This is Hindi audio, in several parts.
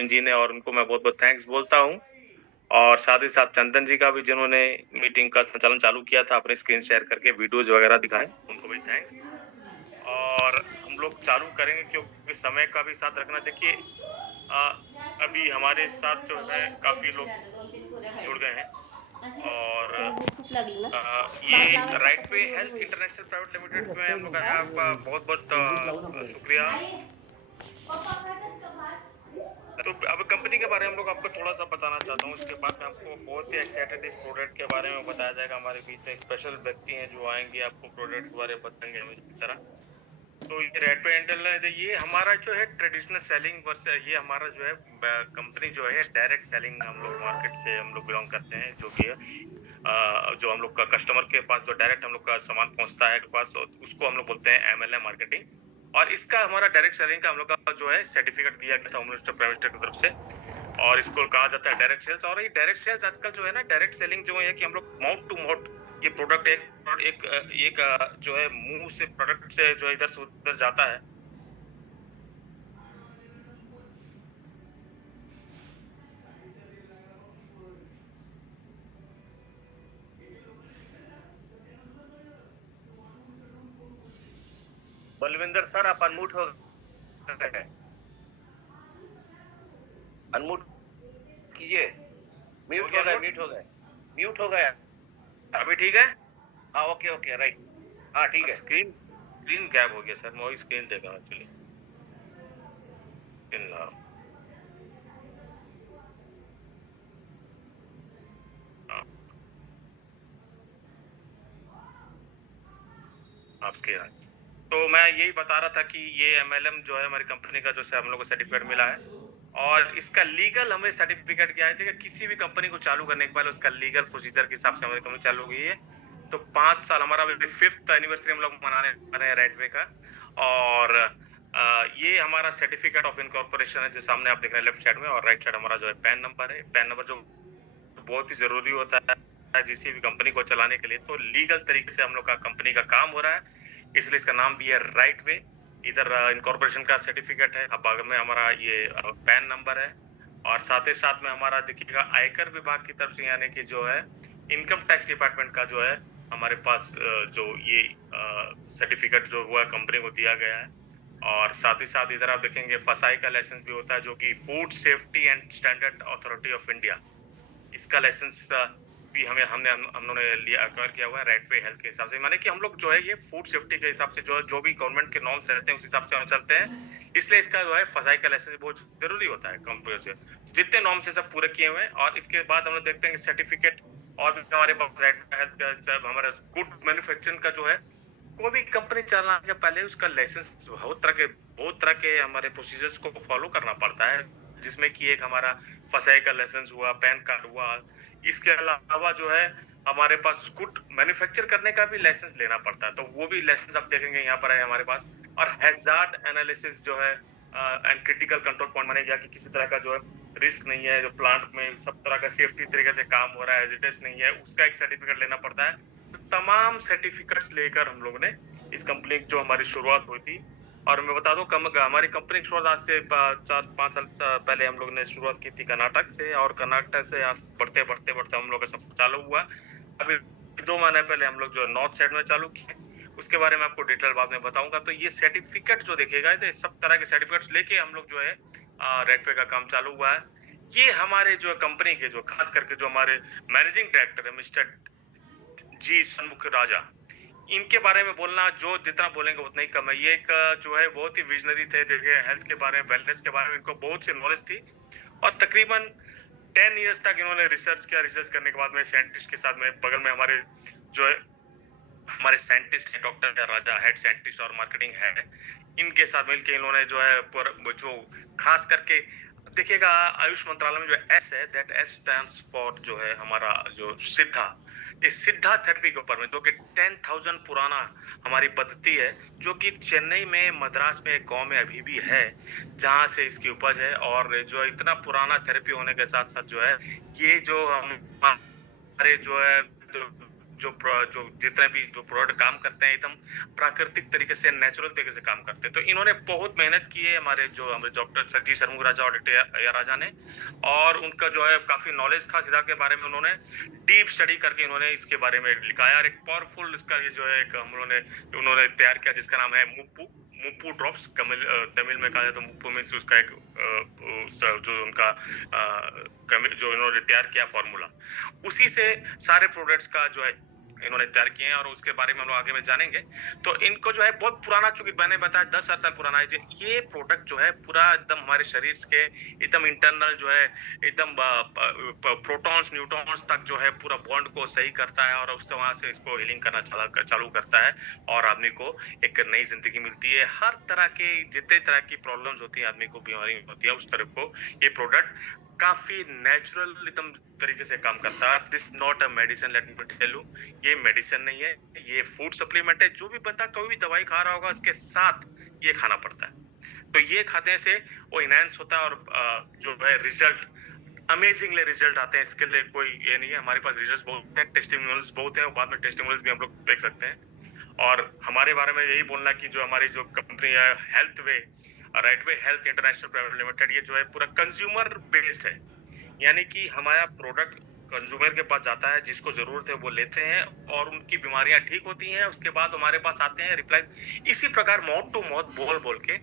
प्रवीण जी ने, और उनको मैं बहुत-बहुत थैंक्स बोलता हूँ। और साथ ही साथ चंदन जी का भी, जिन्होंने मीटिंग का संचालन चालू किया था, अपनी स्क्रीन शेयर करके वीडियोज़ वगैरह दिखाए, उनको भी थैंक्स। और हम लोग चालू करेंगे, क्योंकि समय का भी साथ रखना। देखिए अभी हमारे साथ जो है काफ़ी लोग जुड़ गए हैं, और भूक लागली ना? भात ये लावायचा का राइट वे चुलीवर हेल्थ होईल. इंटरनेशनल प्राइवेट लिमिटेड कसं में काय हम लोग मग का है, आपका ते इंग्लिश लावू बहुत-बहुत ना शुक्रिया। आई, पप्पा खातात का भात? तो अब कंपनी के बारे में हम लोग आपको थोड़ा-सा बताना चाहता हूँ। इसके बाद में आपको बहुत ही एक्साइटेड इस प्रोडक्ट के बारे में बताया जाएगा। हमारे बीच में स्पेशल व्यक्ति हैं जो आएँगे, आपको प्रोडक्ट के बारे में बताएँगे हमेशा की तरह। तो ये रेड पे एंटल है, ये हमारा जो है ट्रेडिशनल सेलिंग वर्स है। ये हमारा जो है कंपनी जो है डायरेक्ट सेलिंग, हम लोग मार्केट से हम लोग बिलोंग करते हैं, जो कि जो हम लोग का कस्टमर के पास जो डायरेक्ट हम लोग का सामान पहुंचता है के पास, तो उसको हम लोग बोलते हैं एमएलएम मार्केटिंग। और इसका हमारा डायरेक्ट सेलिंग का हम लोग का जो है सर्टिफिकेट दिया गया था होम मिनिस्टर प्राइम मिनिस्टर की तरफ से, और इसको कहा जाता है डायरेक्ट सेल्स। और ये डायरेक्ट सेल्स आजकल जो है ना, डायरेक्ट सेलिंग जो है कि हम लोग माउथ टू माउथ ये प्रोडक्ट एक जो है मुंह से प्रोडक्ट से जो इधर से उधर जाता है। बलविंदर सर, आप अनम्यूट हो गए, अनम्यूट कीजिए। म्यूट हो गए, म्यूट हो गए, म्यूट हो गया। अभी ठीक है? हाँ, ओके ओके, राइट। हाँ, ठीक है। स्क्रीन स्क्रीन गैप हो गया सर, मैं वही स्क्रीन देख रहा हूँ एक्चुअली। स्क्रीन ला रहा हूँ। हाँ, आप स्क्रीन आए। तो मैं यही बता रहा था कि ये एमएलएम जो है हमारी कंपनी का, जो से हम लोग को सर्टिफिकेट मिला है, और इसका लीगल हमें सर्टिफिकेट क्या है कि किसी भी कंपनी को चालू करने के पहले उसका लीगल प्रोसीजर के हिसाब से हमारी कंपनी चालू हुई है। तो 5 साल हमारा 5th एनिवर्सरी हम लोग मनाने वाले हैं राइट वे का। और ये हमारा सर्टिफिकेट ऑफ इनकॉर्पोरेशन है, जो सामने आप देख रहे हैं लेफ्ट साइड में, और राइट साइड हमारा जो है पैन नंबर है। पैन नंबर जो बहुत ही जरूरी होता है किसी भी कंपनी को चलाने के लिए। तो लीगल तरीके से हम लोग का कंपनी का काम हो रहा है, इसलिए इसका नाम भी है राइट वे। इधर इनकॉर्पोरेशन का सर्टिफिकेट है, अब बाग में हमारा ये पैन नंबर है, और साथ ही साथ में हमारा देखिएगा आयकर विभाग की तरफ से, यानी कि जो है इनकम टैक्स डिपार्टमेंट का जो है हमारे पास जो ये सर्टिफिकेट जो हुआ कंपनी को दिया गया है। और साथ ही साथ इधर आप देखेंगे फसाई का लाइसेंस भी होता है, जो कि food safety and standard authority of India, इसका लाइसेंस भी हम लोगों ने लिया, एक्वायर किया हुआ है राइट वे हेल्थ के हिसाब से। माने कि हम लोग जो है ये फूड सेफ्टी के हिसाब से जो भी गवर्नमेंट के नॉर्म्स रहते हैं उस हिसाब से हम चलते हैं, इसलिए इसका जो है फसाई का लाइसेंस बहुत जरूरी होता है कंपनी से। जितने नॉर्म्स है सब पूरे किए हुए हैं। और इसके बाद हम लोग देखते हैं सर्टिफिकेट, और भी हमारे पास राइट हेल्थ का हमारा गुड मैन्युफैक्चरिंग का जो है, कोई भी कंपनी चलाने के पहले उसका लाइसेंस बहुत तरह के हमारे प्रोसीजर्स को फॉलो करना पड़ता है, जिसमें कि एक हमारा फसाई का लाइसेंस हुआ, पैन कार्ड हुआ। इसके अलावा जो है हमारे पास गुड मैन्युफैक्चर करने का भी लाइसेंस लेना पड़ता है, तो वो भी लाइसेंस आप देखेंगे यहाँ पर है हमारे पास। और हैजार्ड एनालिसिस जो है एंड क्रिटिकल कंट्रोल पॉइंट, माने कि किसी तरह का जो है रिस्क नहीं है, जो प्लांट में सब तरह का सेफ्टी तरीके से काम हो रहा है, एजिटेस नहीं है, उसका एक सर्टिफिकेट लेना पड़ता है। तो तमाम सर्टिफिकेट्स लेकर हम लोग ने इस कंपनी की जो हमारी शुरुआत हुई थी, और मैं बता दूं हमारी कंपनी की शुरुआत आज से 4-5 साल पहले हम लोग ने शुरुआत की थी कर्नाटक से, और कर्नाटक से आज बढ़ते बढ़ते बढ़ते हम लोग का सफर चालू हुआ। अभी 2 महीने पहले हम लोग जो नॉर्थ साइड में चालू किए, उसके बारे में आपको डिटेल बाद में बताऊंगा। तो ये सर्टिफिकेट जो देखिएगा, तो सब तरह के सर्टिफिकेट्स लेके हम लोग जो है रेड पे का काम चालू हुआ है। ये हमारे जो कंपनी के जो खास करके जो हमारे मैनेजिंग डायरेक्टर है मिस्टर जी सन्मुख राजा, इनके बारे में बोलना, जो जितना बोलेंगे उतना ही कम है। ये एक जो है बहुत ही विजनरी थे, देखिए हेल्थ के बारे में, वेलनेस के बारे में इनको बहुत सी नॉलेज थी। और तकरीबन 10 इयर्स तक इन्होंने रिसर्च किया। रिसर्च करने के बाद में साइंटिस्ट के साथ में बगल में हमारे जो है हमारे साइंटिस्ट है, डॉक्टर राजा हेड साइंटिस्ट और मार्केटिंग हेड, इनके साथ मिलकर इन्होंने जो है जो खास करके देखिएगा आयुष मंत्रालय में जो एस है, दैट एस स्टैंड्स फॉर जो है हमारा जो सिद्धा, इस सिद्धा थेरेपी के ऊपर में, जो कि 10,000 पुराना हमारी पद्धति है, जो कि चेन्नई में मद्रास में एक गांव में अभी भी है, जहां से इसकी उपज है। और जो इतना पुराना थेरेपी होने के साथ साथ जो है ये जो हमारे जो है जो जितने भी जो प्रोडक्ट काम करते हैं एकदम प्राकृतिक तरीके से, नेचुरल तरीके से काम करते हैं। तो इन्होंने बहुत मेहनत की है, हमारे डॉक्टर जी शर्मुग राजा और राजा ने, और उनका जो है काफी नॉलेज था सिद्धार्थ के बारे में। उन्होंने डीप स्टडी करके इन्होंने इसके बारे में लिखा है, और एक पावरफुल इसका ये जो है एक उन्होंने तैयार किया जिसका नाम है मुप्पू मुप्पू ड्रॉप्स। तमिल में कहा जाए तो मुप्पू में उसका एक जो उनका जो इन्होंने तैयार किया फॉर्मूला, उसी से सारे प्रोडक्ट्स का जो है इन्होंने तैयार किए हैं, और उसके बारे में हम लोग आगे में जानेंगे। तो इनको जो है बहुत पुराना, चूंकि मैंने बताया 10 साल पुराना है, ये प्रोडक्ट जो है पूरा एकदम हमारे शरीर के एकदम इंटरनल जो है एकदम प्रोटॉन्स न्यूट्रॉन्स तक जो है पूरा बॉन्ड को सही करता है, और उससे वहां से इसको हीलिंग करना चालू करता है, और आदमी को एक नई जिंदगी मिलती है। हर तरह के जितने तरह की प्रॉब्लम्स होती है, आदमी को बीमारी होती है, उस तरह को ये प्रोडक्ट काफी नेचुरल एकदम तरीके से काम करता है। This not a medicine, let me tell you, ये मेडिसिन नहीं है, ये फूड सप्लीमेंट है। जो भी बंदा कोई भी दवाई खा रहा होगा उसके साथ ये खाना पड़ता है। तो ये खाने से वो इनहेंस होता है, और जो है रिजल्ट अमेजिंगली रिजल्ट आते हैं। इसके लिए कोई ये नहीं है, हमारे पास रिजल्ट बहुत है, टेस्टिमोनियल्स बहुत है, और बाद में टेस्टिमोनियल्स भी हम लोग देख सकते हैं। और हमारे बारे में यही बोलना कि जो हमारी जो कंपनी है हेल्थ वे, right way health international private limited, ये जो है पूरा कंज्यूमर बेस्ड है। यानी कि हमारा प्रोडक्ट कंज्यूमर के पास जाता है, जिसको जरूरत है वो लेते हैं, और उनकी बीमारियां ठीक होती हैं। उसके बाद हमारे पास आते हैं रिप्लाई। इसी प्रकार माउथ टू माउथ बोल के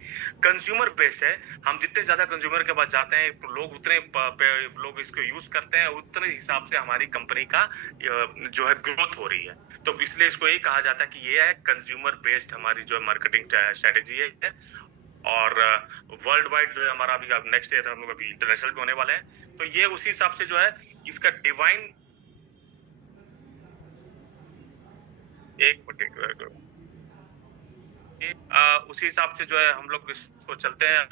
कंज्यूमर बेस्ड है। हम जितने ज्यादा कंज्यूमर के पास जाते हैं, लोग उतने लोग इसको यूज करते हैं, उतने हिसाब से हमारी कंपनी का जो है ग्रोथ हो रही है। तो इसलिए इसको यही कहा जाता है कि ये है कंज्यूमर बेस्ड हमारी जो मार्केटिंग स्ट्रेटेजी है। और वर्ल्ड वाइड जो है हमारा अभी नेक्स्ट ईयर हम लोग अभी इंटरनेशनल भी होने वाले हैं। तो ये उसी हिसाब से जो है इसका डिवाइन, एक मिनट, उसी हिसाब से जो है हम लोग इसको चलते हैं,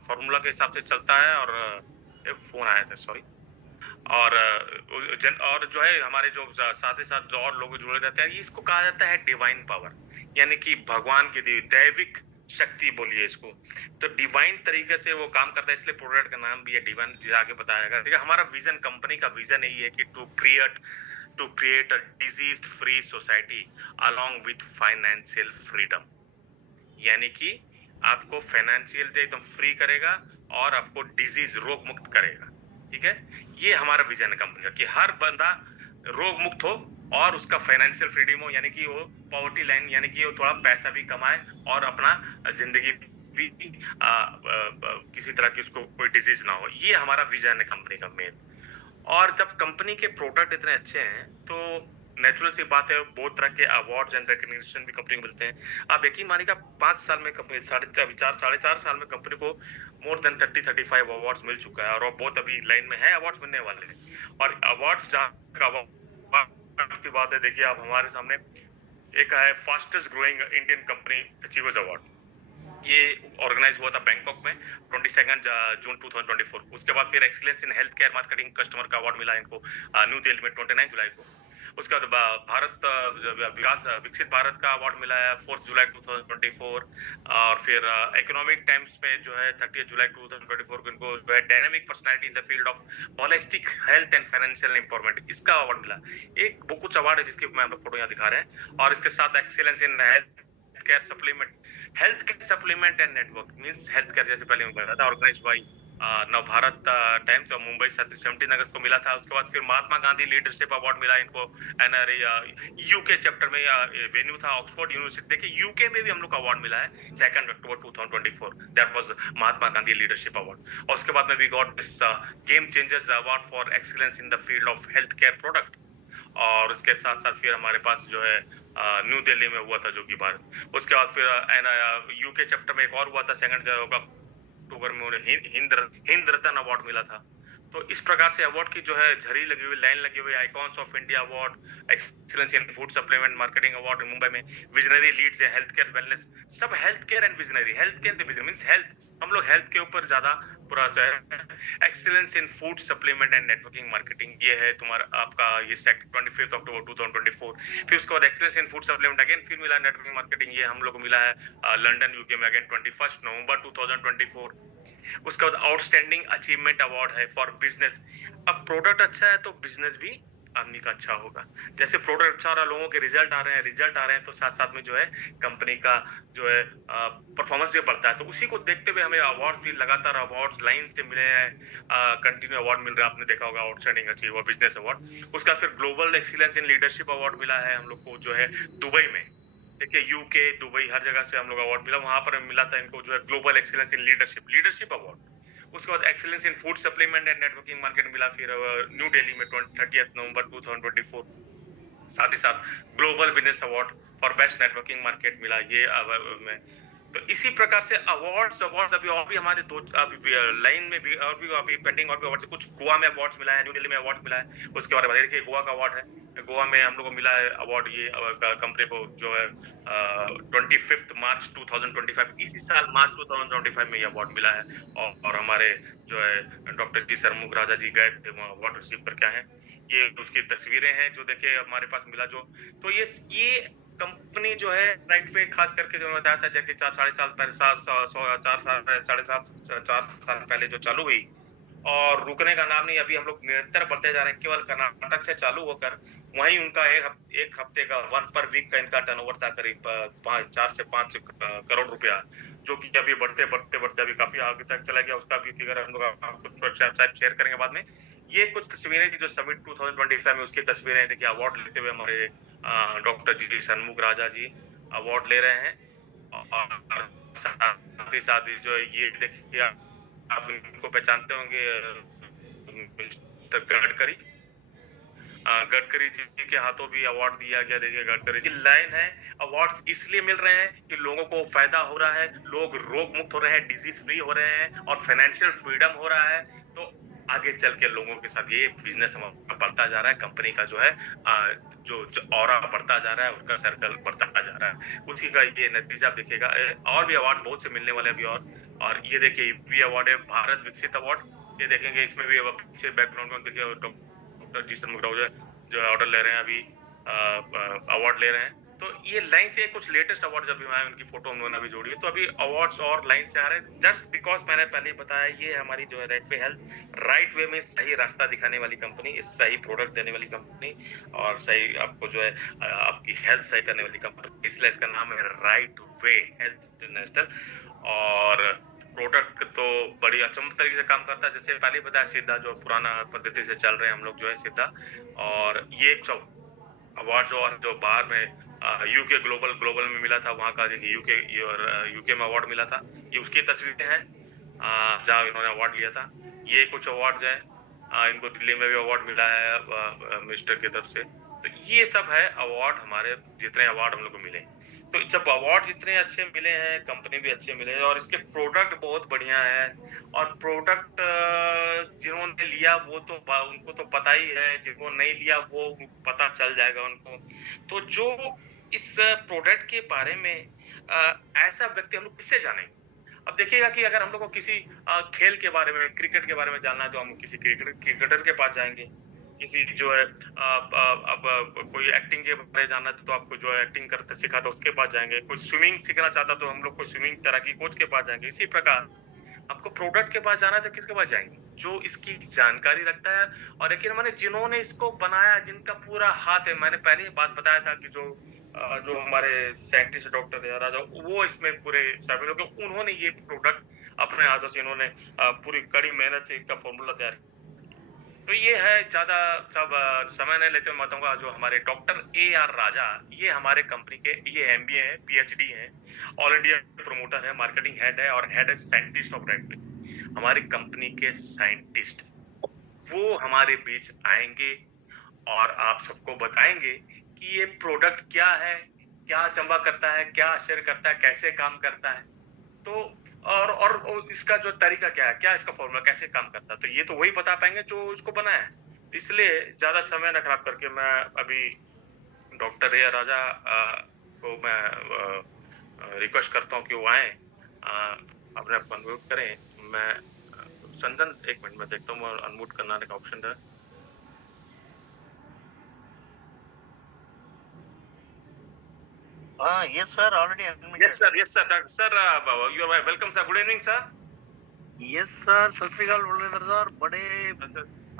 फॉर्मूला के हिसाब से चलता है। और एक फोन आया था, सॉरी। और जो है हमारे जो साथ ही साथ जो और लोग जुड़े रहते हैं, इसको कहा जाता है डिवाइन पावर, यानी कि भगवान की दी दैविक शक्ति बोलिए इसको। तो डिवाइन तरीके से वो काम करता है, इसलिए प्रोडक्ट का नाम भी है डिवाइन, जो आगे बताएगा। देखिए हमारा विजन, कंपनी का विजन यही है कि to create a disease free society along with financial freedom. यानी कि आपको फाइनेंशियल एकदम फ्री करेगा, और आपको डिजीज रोग मुक्त करेगा। ठीक है, ये हमारा विजन है कंपनी का, कि हर बंदा रोग मुक्त हो और उसका फाइनेंशियल फ्रीडम हो, यानी कि वो पॉवर्टी लाइन, यानी कि वो थोड़ा पैसा भी कमाए और अपना जिंदगी भी किसी तरह की उसको कोई डिजीज ना हो। ये हमारा विजन है कंपनी का मेन। और जब कंपनी के प्रोडक्ट इतने अच्छे हैं, तो नेचुरल सी बात है, बहुत तरह के अवार्ड्स एंड रिकग्निशन भी कंपनी को मिलते हैं। आप यकीन मानिएगा 5 साल में कंपनी, 4.5 साल में कंपनी को मोर देन 30-35 अवार्ड्स मिल चुका है, और वो बहुत अभी लाइन में है, अवार्ड्स मिलने वाले हैं। और अवार्ड्स की बात है, देखिए आप हमारे सामने एक है fastest growing Indian company achievers award. ये ऑर्गेनाइज हुआ था बैंकॉक में 22 जून 2024। उसके बाद फिर excellence in health care marketing customer का अवार्ड मिला इनको न्यू दिल्ली में 29 जुलाई को। उसके बाद भारत विकसित भारत का अवार्ड मिला है 4 जुलाई 2024। और फिर इकोनॉमिक टाइम्स में जो है 30 जुलाई 2024 को इनको जो है dynamic personality in the field of holistic health and financial empowerment, इसका अवार्ड मिला। एक वो कुछ अवार्ड है जिसकी मैं फोटो यहाँ दिखा रहे हैं। और इसके साथ excellence in health care supplement and network, means health care, जैसे पहले मैं बताया था, ऑर्गेनाइज बाय नवभारत टाइम्स और मुंबई 17 अगस्त को मिला था। उसके बाद फिर महात्मा गांधी लीडरशिप अवार्ड मिला इनको एनआरए यूके चैप्टर में, वेन्यू था ऑक्सफोर्ड यूनिवर्सिटी। देखिए यूके में भी हम लोग को अवार्ड मिला है 2 October 2024, that was Mahatma Gandhi leadership award. और उसके बाद में we got this game changers award for excellence in the field of health care product. और उसके साथ साथ फिर हमारे पास जो है न्यू दिल्ली में हुआ था जो कि भारत। उसके बाद फिर यूके चैप्टर में एक और हुआ था 2 अक्टूबर में, उन्हें हिंद रत्न अवार्ड मिला था। तो इस प्रकार से अवार्ड की जो है झड़ी लगी हुई, लाइन लगी हुई। Icons of India award, excellence in food supplement marketing award Mumbai में, विजनरी लीड्स है हेल्थ केयर वेलनेस, सब health care and visionary, health care means health, हम लोग हेल्थ के ऊपर ज्यादा पूरा जो है। Excellence in food supplement and networking marketing, ये है तुम्हारा आपका ये 25 अक्टूबर 2024। फिर उसके बाद excellence in food supplement again फिर मिला नेटवर्किंग मार्केटिंग, ये हम लोग को मिला है लंदन यूके में अगेन 21 नवंबर 2024। उसके बाद आउटस्टैंडिंग अचीवमेंट अवार्ड है फॉर बिजनेस। अब प्रोडक्ट अच्छा है तो बिजनेस भी आदमी का अच्छा होगा। जैसे प्रोडक्ट अच्छा हो रहा है, लोगों के रिजल्ट आ रहे हैं तो साथ-साथ में जो है कंपनी का जो है परफॉर्मेंस भी बढ़ता है। तो उसी को देखते हुए हमें अवार्ड भी लगातार अवार्ड्स लाइन से मिले हैं। कंटिन्यू अवार्ड मिल रहा है, आपने देखा होगा आउटस्टैंडिंग अचीवर बिजनेस अवार्ड। उसका फिर global excellence in leadership award मिला है हम लोग को जो है दुबई में। देखिए यूके, दुबई हर जगह से हम लोग अवार्ड मिला, वहाँ पर मिला था इनको जो है global excellence in leadership award. उसके बाद excellence in food supplement and networking market मिला फिर न्यू दिल्ली में 30 नवंबर 2024। साथ ही साथ global business award for best networking market मिला ये में। तो इसी प्रकार से अवार्ड्स अवार्ड्स अभी और भी हमारे दो अभी लाइन में भी और भी अभी पेंडिंग और भी अवार्ड कुछ गोवा में अवार्ड्स मिला है, न्यू दिल्ली में अवार्ड मिला है। उसके बारे में देखिए गोवा का अवार्ड है, गोवा में हम लोग को मिला है अवार्ड ये कंपनी को जो है 25 मार्च 2025 इसी साल मार्च 2025 में ये अवार्ड मिला है। और हमारे जो है डॉक्टर जी सरमुख राजा जी गए थे वहाँ अवार्ड रिसीव करके आए हैं। ये उसकी तस्वीरें हैं जो देखिए हमारे पास मिला जो। तो ये कंपनी जो है राइट पे खास करके जो मैं बताया था जैसे 4 साढ़े 4 पहले 4 साल पहले जो चालू हुई और रुकने का नाम नहीं, अभी हम लोग निरंतर बढ़ते जा रहे हैं। केवल कर्नाटक से चालू होकर वहीं उनका एक हफ्ते का 1 पर वीक का इनका टर्नओवर था करीब 4 से 5 करोड़ रुपया, जो कि अभी बढ़ते अभी काफी आगे तक चला गया। उसका भी फिगर हम लोग आपको शायद शेयर करेंगे बाद में। ये कुछ तस्वीरें थी जो समिट 2025 में उसकी तस्वीरें देखिए अवार्ड लेते हुए हमारे डॉक्टर जी सन्मुख राजा जी अवार्ड ले रहे हैं। और साथ ही जो ये देखिए आप इनको पहचानते होंगे मिस्टर गडकरी। गडकरी जी के हाथों भी अवार्ड दिया गया। देखिए गडकरी की लाइन है अवार्ड्स इसलिए मिल रहे हैं कि लोगों को फायदा हो रहा है, लोग रोग मुक्त हो रहे हैं, डिजीज फ्री हो रहे हैं और फाइनेंशियल फ्रीडम हो रहा है। तो आगे चल के लोगों के साथ ये बिजनेस हमारा बढ़ता जा रहा है, कंपनी का जो है जो ऑरा बढ़ता जा रहा है, उनका सर्कल बढ़ता जा रहा है। उसी का ये नतीजा आप देखिएगा। और भी अवार्ड बहुत से मिलने वाले अभी और ये देखिए भी अवार्ड है भारत विकसित अवार्ड। ये देखेंगे इसमें भी पीछे बैकग्राउंड में देखिए डॉक्टर जी सन्मुख राजा जो ऑर्डर ले रहे हैं अभी अवार्ड ले रहे हैं। तो ये लाइन से कुछ लेटेस्ट अवार्ड जब भी आए उनकी फोटो उन्होंने अभी जोड़ी है। तो अभी अवार्ड्स और लाइन से आ रहे हैं जस्ट बिकॉज मैंने पहले ही बताया ये हमारी जो है right way health right way में सही रास्ता दिखाने वाली कंपनी, सही प्रोडक्ट देने वाली कंपनी और सही आपको जो है आपकी हेल्थ सही करने वाली कंपनी, इसलिए इसका नाम है राइट वे हेल्थ इंटरनेशनल। और प्रोडक्ट तो बड़ी अचंभ तरीके से काम करता है। जैसे पहले बताया सीधा जो पुराना पद्धति से चल रहे हैं हम लोग जो है सीधा। और ये एक अवार्ड जो बाहर में यूके ग्लोबल में मिला था, वहाँ का यूके में अवार्ड मिला था। ये उसकी तस्वीरें हैं जहाँ इन्होंने अवार्ड लिया था। ये कुछ अवार्ड है इनको दिल्ली में भी अवार्ड मिला है मिनिस्टर की तरफ से। तो ये सब है अवार्ड हमारे जितने अवार्ड हम लोग को मिले। तो जब अवार्ड इतने अच्छे मिले हैं, कंपनी भी अच्छे मिले हैं और इसके प्रोडक्ट बहुत बढ़िया है। और प्रोडक्ट जिन्होंने लिया वो तो उनको तो पता ही है, जिनको नहीं लिया वो पता चल जाएगा उनको। तो जो इस प्रोडक्ट के बारे में ऐसा व्यक्ति हम लोग किससे जानेंगे? अब देखिएगा कि अगर हम लोग को किसी खेल के बारे में, क्रिकेट के बारे में जानना है तो हम किसी क्रिकेटर के पास जाएंगे। किसी जो है अब कोई एक्टिंग के बारे में जानना तो आपको जो है एक्टिंग करते सिखाता उसके पास जाएंगे। कोई स्विमिंग सीखना चाहता तो हम लोग कोई स्विमिंग तैराकी कोच के पास जाएंगे। इसी प्रकार आपको प्रोडक्ट के पास जाना है तो किसके पास जाएंगे? जो इसकी जानकारी रखता है। और लेकिन मैंने जिन्होंने इसको बनाया, जिनका पूरा हाथ है, मैंने पहले ही बात बताया था कि जो हमारे साइंटिस्ट डॉक्टर राजा वो इसमें पूरे शामिल हो गए। उन्होंने ये प्रोडक्ट अपने हाथों से इन्होंने पूरी कड़ी मेहनत से इसका फॉर्मूला तैयार। तो ये है ज्यादा सब समय नहीं लेते मैं बताऊंगा। जो हमारे डॉक्टर AR राजा ये हमारे कंपनी के ये MBA है, PhD है, ऑल इंडिया प्रमोटर है, मार्केटिंग हेड है और हेड है साइंटिस्ट ऑफ राइट वे। हमारी कंपनी के साइंटिस्ट वो हमारे बीच आएंगे और आप सबको बताएंगे कि ये प्रोडक्ट क्या है, क्या चंबा करता है, क्या आश्चर्य करता है, कैसे काम करता है। तो और इसका जो तरीका क्या है, क्या इसका फॉर्मूला कैसे काम करता है, तो ये तो वही बता पाएंगे जो इसको बनाया है। इसलिए ज्यादा समय न खराब करके मैं अभी डॉक्टर AR राजा को मैं रिक्वेस्ट करता हूँ कि वो आए, अपने आप को अनम्यूट करें। मैं संजन एक मिनट में देखता हूँ अनम्यूट करना का ऑप्शन है। Yes, sir. Already unmuted. Yes, sir. Yes, sir. Sir, you are welcome, sir. Good evening, sir. Yes sir, सत श्री अकाल बोल रहे सर। बड़े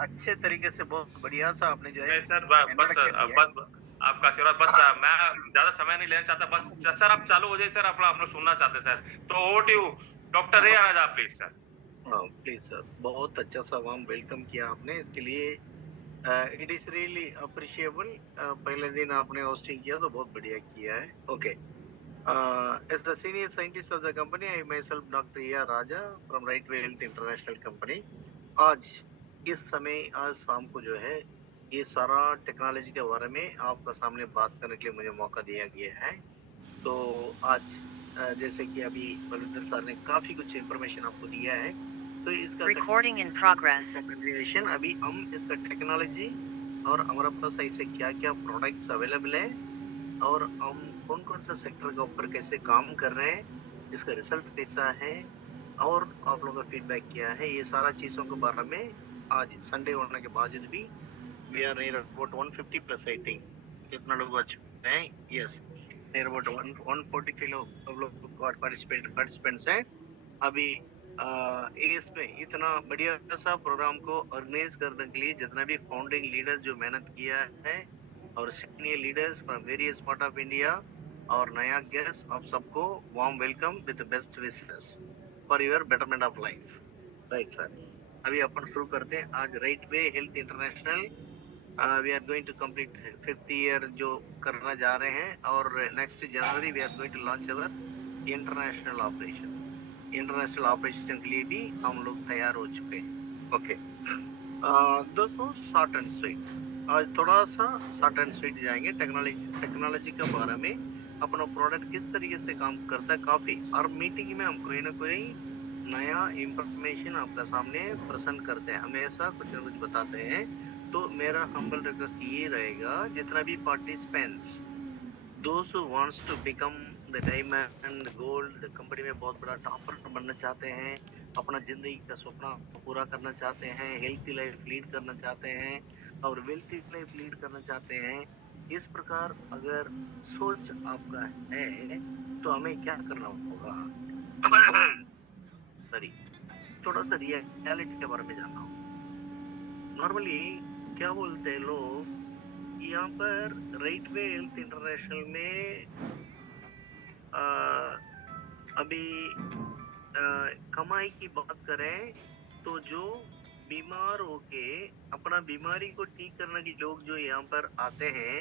अच्छे तरीके से बहुत बढ़िया सा आपने जो है नहीं सर, बस इंट्रोडक्शन दिया है। बस आपका आशीर्वाद, बस मैं ज्यादा समय नहीं लेना चाहता, बस सर आप चालू हो जाइए सर, अपना आप लोग सुनना चाहते हैं सर, तो over to you doctor A Azad please sir. हाँ प्लीज सर, बहुत अच्छा सा वार्म वेलकम किया आपने, इसके लिए इट इज रियली अप्रिशिएबल। पहले दिन आपने होस्टिंग किया तो बहुत बढ़िया किया है। Okay, as the senior scientist of the company, I myself Dr. A.R. Raja from Right Way Health International Company। आज इस समय आज शाम को जो है ये सारा टेक्नोलॉजी के बारे में आपका सामने बात करने के लिए मुझे मौका दिया गया है। तो आज जैसे कि अभी बलविंदर सर ने काफी कुछ इन्फॉर्मेशन आपको दिया है, तो इसका Recording in progress. कंटिन्यूएशन अभी हम इसका टेक्नोलॉजी और हमारे पास ऐसे क्या क्या प्रोडक्ट्स अवेलेबल है और हम कौन कौन सा सेक्टर के ऊपर कैसे काम कर रहे हैं, इसका रिजल्ट कैसा है और आप लोगों का फीडबैक क्या है, ये सारा चीजों के बारे में आज संडे होने के बावजूद भी we are near about 150 plus I think कितना लोग आ चुके हैं। यस, नियर अबाउट 145 लोग पार्टिसिपेंट्स हैं अभी। इसमें इतना बढ़िया सा प्रोग्राम को ऑर्गेनाइज करने के लिए जितना भी फाउंडिंग लीडर जो मेहनत किया है और senior leaders from various part of India और नया गेस्ट, आप सबको warm welcome with best wishes for your betterment of life. Right sir, अभी अपन शुरू करते हैं। आज right way health international we are going to complete 5th year जो करना जा रहे हैं और next January we are going to launch our international operation. International operation के लिए भी हम लोग तैयार हो चुके हैं। ओके, दोस्तों शॉर्ट एंड स्वीट, आज थोड़ा सा शॉर्ट एंड स्वीट जाएंगे टेक्नोलॉजी के बारे में, अपना प्रोडक्ट किस तरीके से काम करता है काफी, और मीटिंग में हम कोई ना कोई नया इंफॉर्मेशन आपका सामने प्रेजेंट करते हैं, हमेशा कुछ ना कुछ बताते हैं। तो मेरा हम्बल रिक्वेस्ट ये रहेगा, जितना भी participants those who wants to become the diamond gold company में बहुत बड़ा टॉपर बनना चाहते हैं, अपना जिंदगी का सपना पूरा करना चाहते हैं, हेल्थी लाइफ लीड करना चाहते हैं और वेल्थी लाइफ लीड करना चाहते हैं, इस प्रकार अगर सोच आपका है तो हमें क्या करना होगा? सॉरी, थोड़ा सा रियलिटी के बारे में जानना होगा। नॉर्मली क्या बोलते हैं लोग, यहाँ पर राइट वे हेल्थ इंटरनेशनल में अभी कमाई की बात करें तो जो बीमार होके अपना बीमारी को ठीक करने के लोग जो यहाँ पर आते हैं,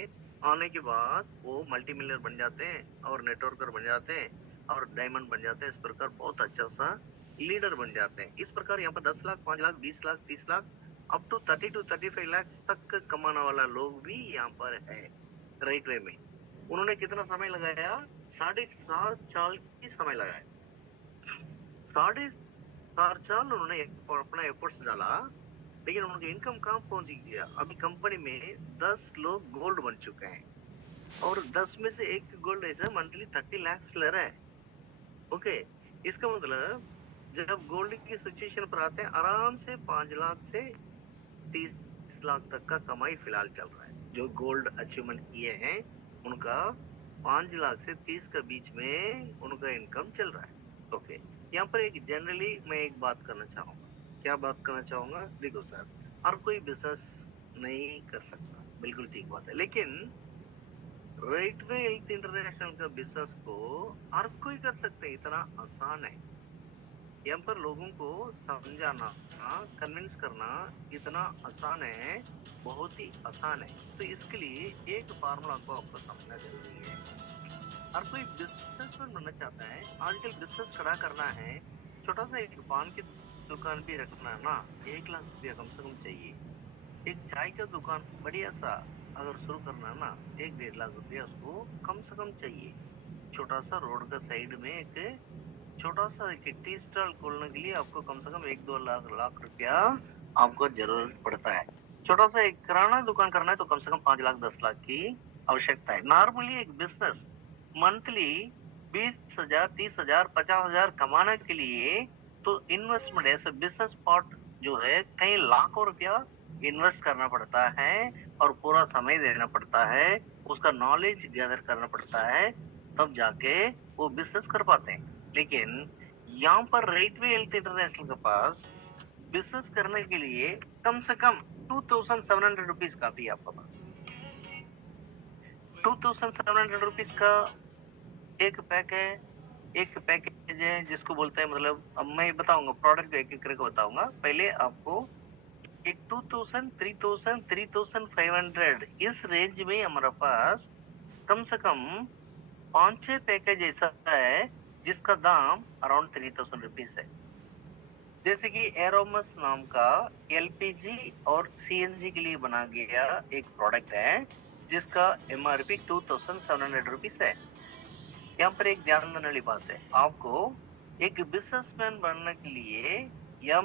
आने के बाद वो मल्टी मिलियनर बन जाते हैं और नेटवर्कर बन जाते हैं और डायमंड बन जाते हैं, इस प्रकार बहुत अच्छा सा लीडर बन जाते हैं। इस प्रकार यहाँ पर 10 lakh, 5 lakh, 20 lakh, 30 lakh up to 30 to 35 lakh तक कमाने वाला लोग भी यहाँ पर है राइट वे में। उन्होंने कितना समय लगाया? 4.5 साल की समय लगाया। 4.5 साल उन्होंने अपना एफर्ट्स डाला, लेकिन उनकी इनकम कहाँ पहुंच गया? अभी कंपनी में 10 लोग गोल्ड बन चुके हैं और 10 में से एक गोल्ड ऐसा मंथली 30 लाख ले रहा है। ओके, इसका मतलब जब गोल्ड की सिचुएशन पर आते हैं, आराम से 5 लाख से 30 लाख तक का कमाई फिलहाल चल रहा है। जो गोल्ड अचीवमेंट किए हैं उनका 5 लाख से 30 के बीच में उनका इनकम चल रहा है। ओके, यहाँ पर एक जनरली मैं एक बात करना चाहूंगा। क्या बात करना चाहूंगा? देखो सर, हर कोई बिजनेस नहीं कर सकता, बिल्कुल ठीक बात है, लेकिन राइट वे हेल्थ इंटरनेशनल का बिजनेस को हर कोई कर सकते हैं, इतना आसान है। यहाँ पर लोगों को समझाना, कन्विंस करना इतना आसान है, बहुत ही आसान है। तो इसके लिए एक फार्मूला को आपको समझना जरूरी है। हर कोई बिजनेसमैन बनना चाहता है, आजकल बिजनेस खड़ा करना है, छोटा सा एक पान की दुकान भी रखना है ना, 1 लाख रुपया कम से कम चाहिए। एक चाय का दुकान बढ़िया सा अगर शुरू करना है ना, 1-1.5 लाख रुपया उसको कम से कम चाहिए। छोटा सा रोड का साइड में एक छोटा सा एक टी स्टॉल खोलने के लिए आपको कम से कम 1-2 लाख रुपया आपको जरूरत पड़ता है। छोटा सा एक किराना दुकान करना है तो कम से कम 5 लाख 10 लाख की आवश्यकता है। नॉर्मली एक बिजनेस मंथली 20,000, 30,000, 50,000 कमाने के लिए तो इन्वेस्टमेंट ऐसे बिजनेस पार्ट जो है कई लाखों रुपया इन्वेस्ट करना पड़ता है और पूरा समय देना पड़ता है, उसका नॉलेज गैदर करना पड़ता है, तब जाके वो बिजनेस कर पाते हैं। लेकिन यहाँ पर राइट वे हेल्थ इंटरनेशनल के पास बिजनेस करने के लिए कम से कम 2700 रुपीज काफी है आपका पास। 2700 रुपीज का एक पैक है, एक पैकेज है जिसको बोलते हैं, मतलब अब मैं बताऊंगा प्रोडक्ट एक एक करके बताऊंगा। पहले आपको एक 2000, 3000, 3500 इस रेंज में हमारे पास कम से कम 5-6 पैकेज ऐसा है जिसका दाम अराउंड 3000 रुपीज है। जैसे कि एरोमस नाम का एलपीजी और सीएनजी के लिए बना गया एक प्रोडक्ट है जिसका एमआरपी 2700 रुपीज है। यहाँ पर एक ध्यान देने वाली बात है, आपको एक बिजनेसमैन बनने के लिए यहाँ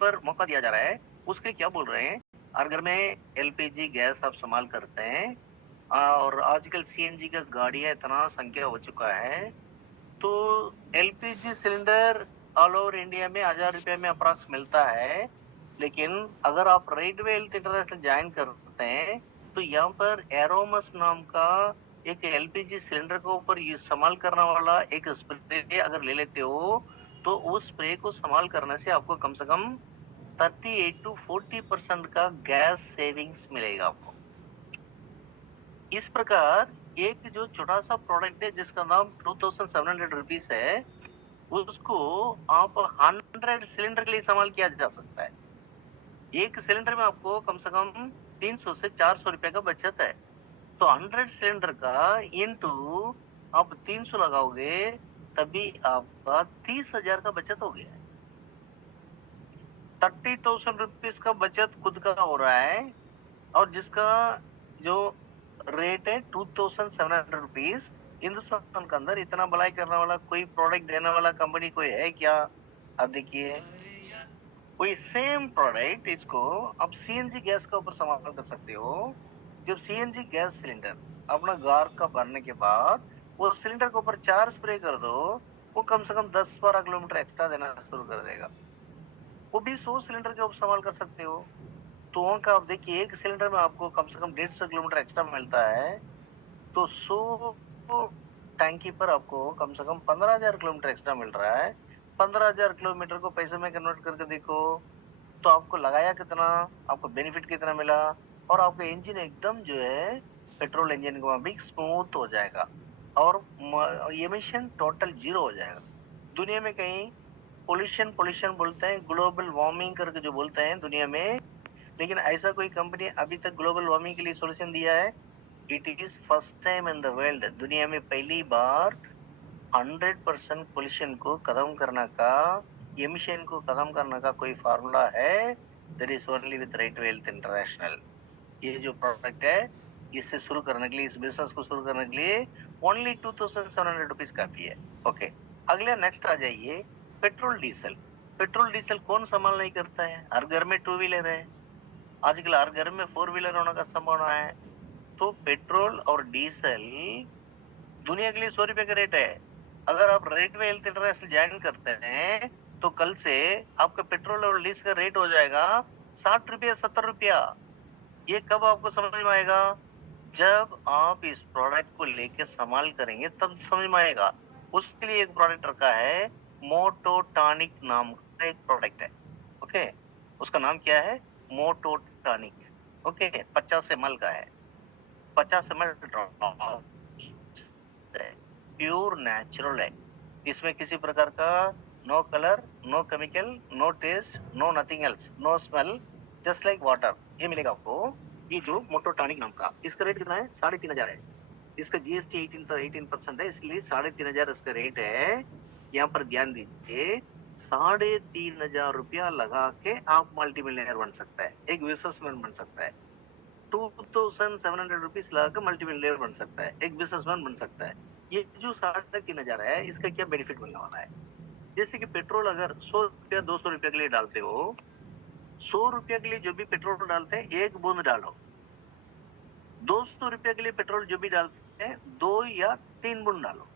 पर मौका दिया जा रहा है। उसके क्या बोल रहे हैं, अगर में एलपीजी गैस आप इस्तेमाल करते हैं और आजकल सीएनजी का गाड़ियां इतना संख्या हो चुका है, तो LPG cylinder all over India में 1000 रुपये में अप्रॉक्स मिलता है। लेकिन अगर आप रेडवे हेल्थ इंटरनेशनल ज्वाइन करते हैं तो यहाँ पर एरोमस नाम का एक एलपीजी सिलेंडर के ऊपर इस्तेमाल करने वाला एक स्प्रे अगर ले लेते हो तो उस स्प्रे को इस्तेमाल करने से आपको कम से कम 38 to 40% का गैस सेविंग्स मिलेगा आपको। इस प्रकार एक जो छोटा सा प्रोडक्ट है जिसका नाम 2700 रुपीज है, उसको आप 100 सिलेंडर के लिए इस्तेमाल किया जा सकता है। एक सिलेंडर में आपको कम से कम 300 से 400 रुपए का बचत है। तो 100 सिलेंडर का इंटू आप 300 लगाओगे तभी आपका 30,000 का बचत हो गया है। 30,000 रुपीज का बचत खुद का हो रहा है और जिसका जो रेट है 2700 रुपीज। हिंदुस्तान के अंदर इतना भलाई करने वाला कोई प्रोडक्ट देने वाला कंपनी कोई है क्या? अब देखिए, कोई सेम प्रोडक्ट इसको आप सीएनजी गैस का ऊपर इस्तेमाल कर सकते हो। जब सीएनजी गैस सिलेंडर अपना गार का भरने के बाद वो सिलेंडर के ऊपर 4 स्प्रे कर दो, वो कम से कम 10-12 किलोमीटर एक्स्ट्रा देना शुरू कर देगा। वो भी 100 सिलेंडर के ऊपर इस्तेमाल कर सकते हो। तो का आप देखिए, एक सिलेंडर में आपको कम से कम 150 किलोमीटर एक्स्ट्रा मिलता है, तो 100 टैंकी पर आपको कम से कम 15,000 किलोमीटर एक्स्ट्रा मिल रहा है। 15,000 किलोमीटर को पैसे में कन्वर्ट करके देखो तो आपको लगाया कितना, आपको बेनिफिट कितना मिला, और आपका इंजन एकदम जो है पेट्रोल इंजन का भी स्मूथ हो जाएगा और एमिशन टोटल 0 हो जाएगा। दुनिया में कहीं पोल्यूशन पोल्यूशन बोलते हैं, ग्लोबल वार्मिंग करके जो बोलते हैं दुनिया में, लेकिन ऐसा कोई कंपनी अभी तक ग्लोबल वार्मिंग के लिए सॉल्यूशन दिया है? It is first time in the world. दुनिया में पहली बार 100% पोल्यूशन को खत्म करने का, एमिशन को खत्म करने का कोई फार्मूला है, that is only with right health international. ये जो प्रोडक्ट है, इससे शुरू करने के लिए, इस बिजनेस को शुरू करने के लिए ओनली 2700 रुपीज काफी है। ओके, अगले नेक्स्ट आ जाइए, पेट्रोल डीजल। पेट्रोल डीजल कौन संभाल नहीं करता है? हर घर में 2 व्हीलर है, आजकल हर घर में 4 व्हीलर होने का संभावना है। तो पेट्रोल और डीजल दुनिया के लिए 100 रुपए का रेट है। अगर आप रेटवे हेल्थ इंटरनेशनल ज्वाइन करते हैं तो कल से आपका पेट्रोल और डीजल का रेट हो जाएगा 60 रुपया, 70 रुपया। ये कब आपको समझ में आएगा? जब आप इस प्रोडक्ट को लेके संभाल करेंगे तब समझ में आएगा। उसके लिए एक प्रोडक्ट रखा है, मोटो टॉनिक नाम का एक प्रोडक्ट है। ओके, उसका नाम क्या है? मोटो टॉनिक। ओके, 50 ml का है, 50 ml प्योर नेचुरल है। इसमें किसी प्रकार का no colour, no chemical, no taste, no nothing else, no smell, just like water, ये मिलेगा आपको। ये जो मोटो टॉनिक नाम का, इसका रेट कितना है? 3,500 है। इसका जीएसटी 18% है, इसलिए 3,500 इसका रेट है। यहाँ पर ध्यान दीजिए, 3,500 रुपया लगा के आप मल्टी मिलियनर बन सकता है, एक बिजनेसमैन बन सकता है। 2700 रुपीज लगा के मल्टी मिलियनर बन सकता है, एक बिजनेसमैन बन सकता है। ये जो 3,500 है, इसका क्या बेनिफिट मिलने वाला है? जैसे कि पेट्रोल अगर 100 रुपया 200 रुपया के लिए डालते हो, 100 रुपया के लिए जो भी पेट्रोल डालते हैं 1 बूंद डालो। 200 रुपया के लिए पेट्रोल जो भी डालते हैं 2 या 3 बूंद डालो,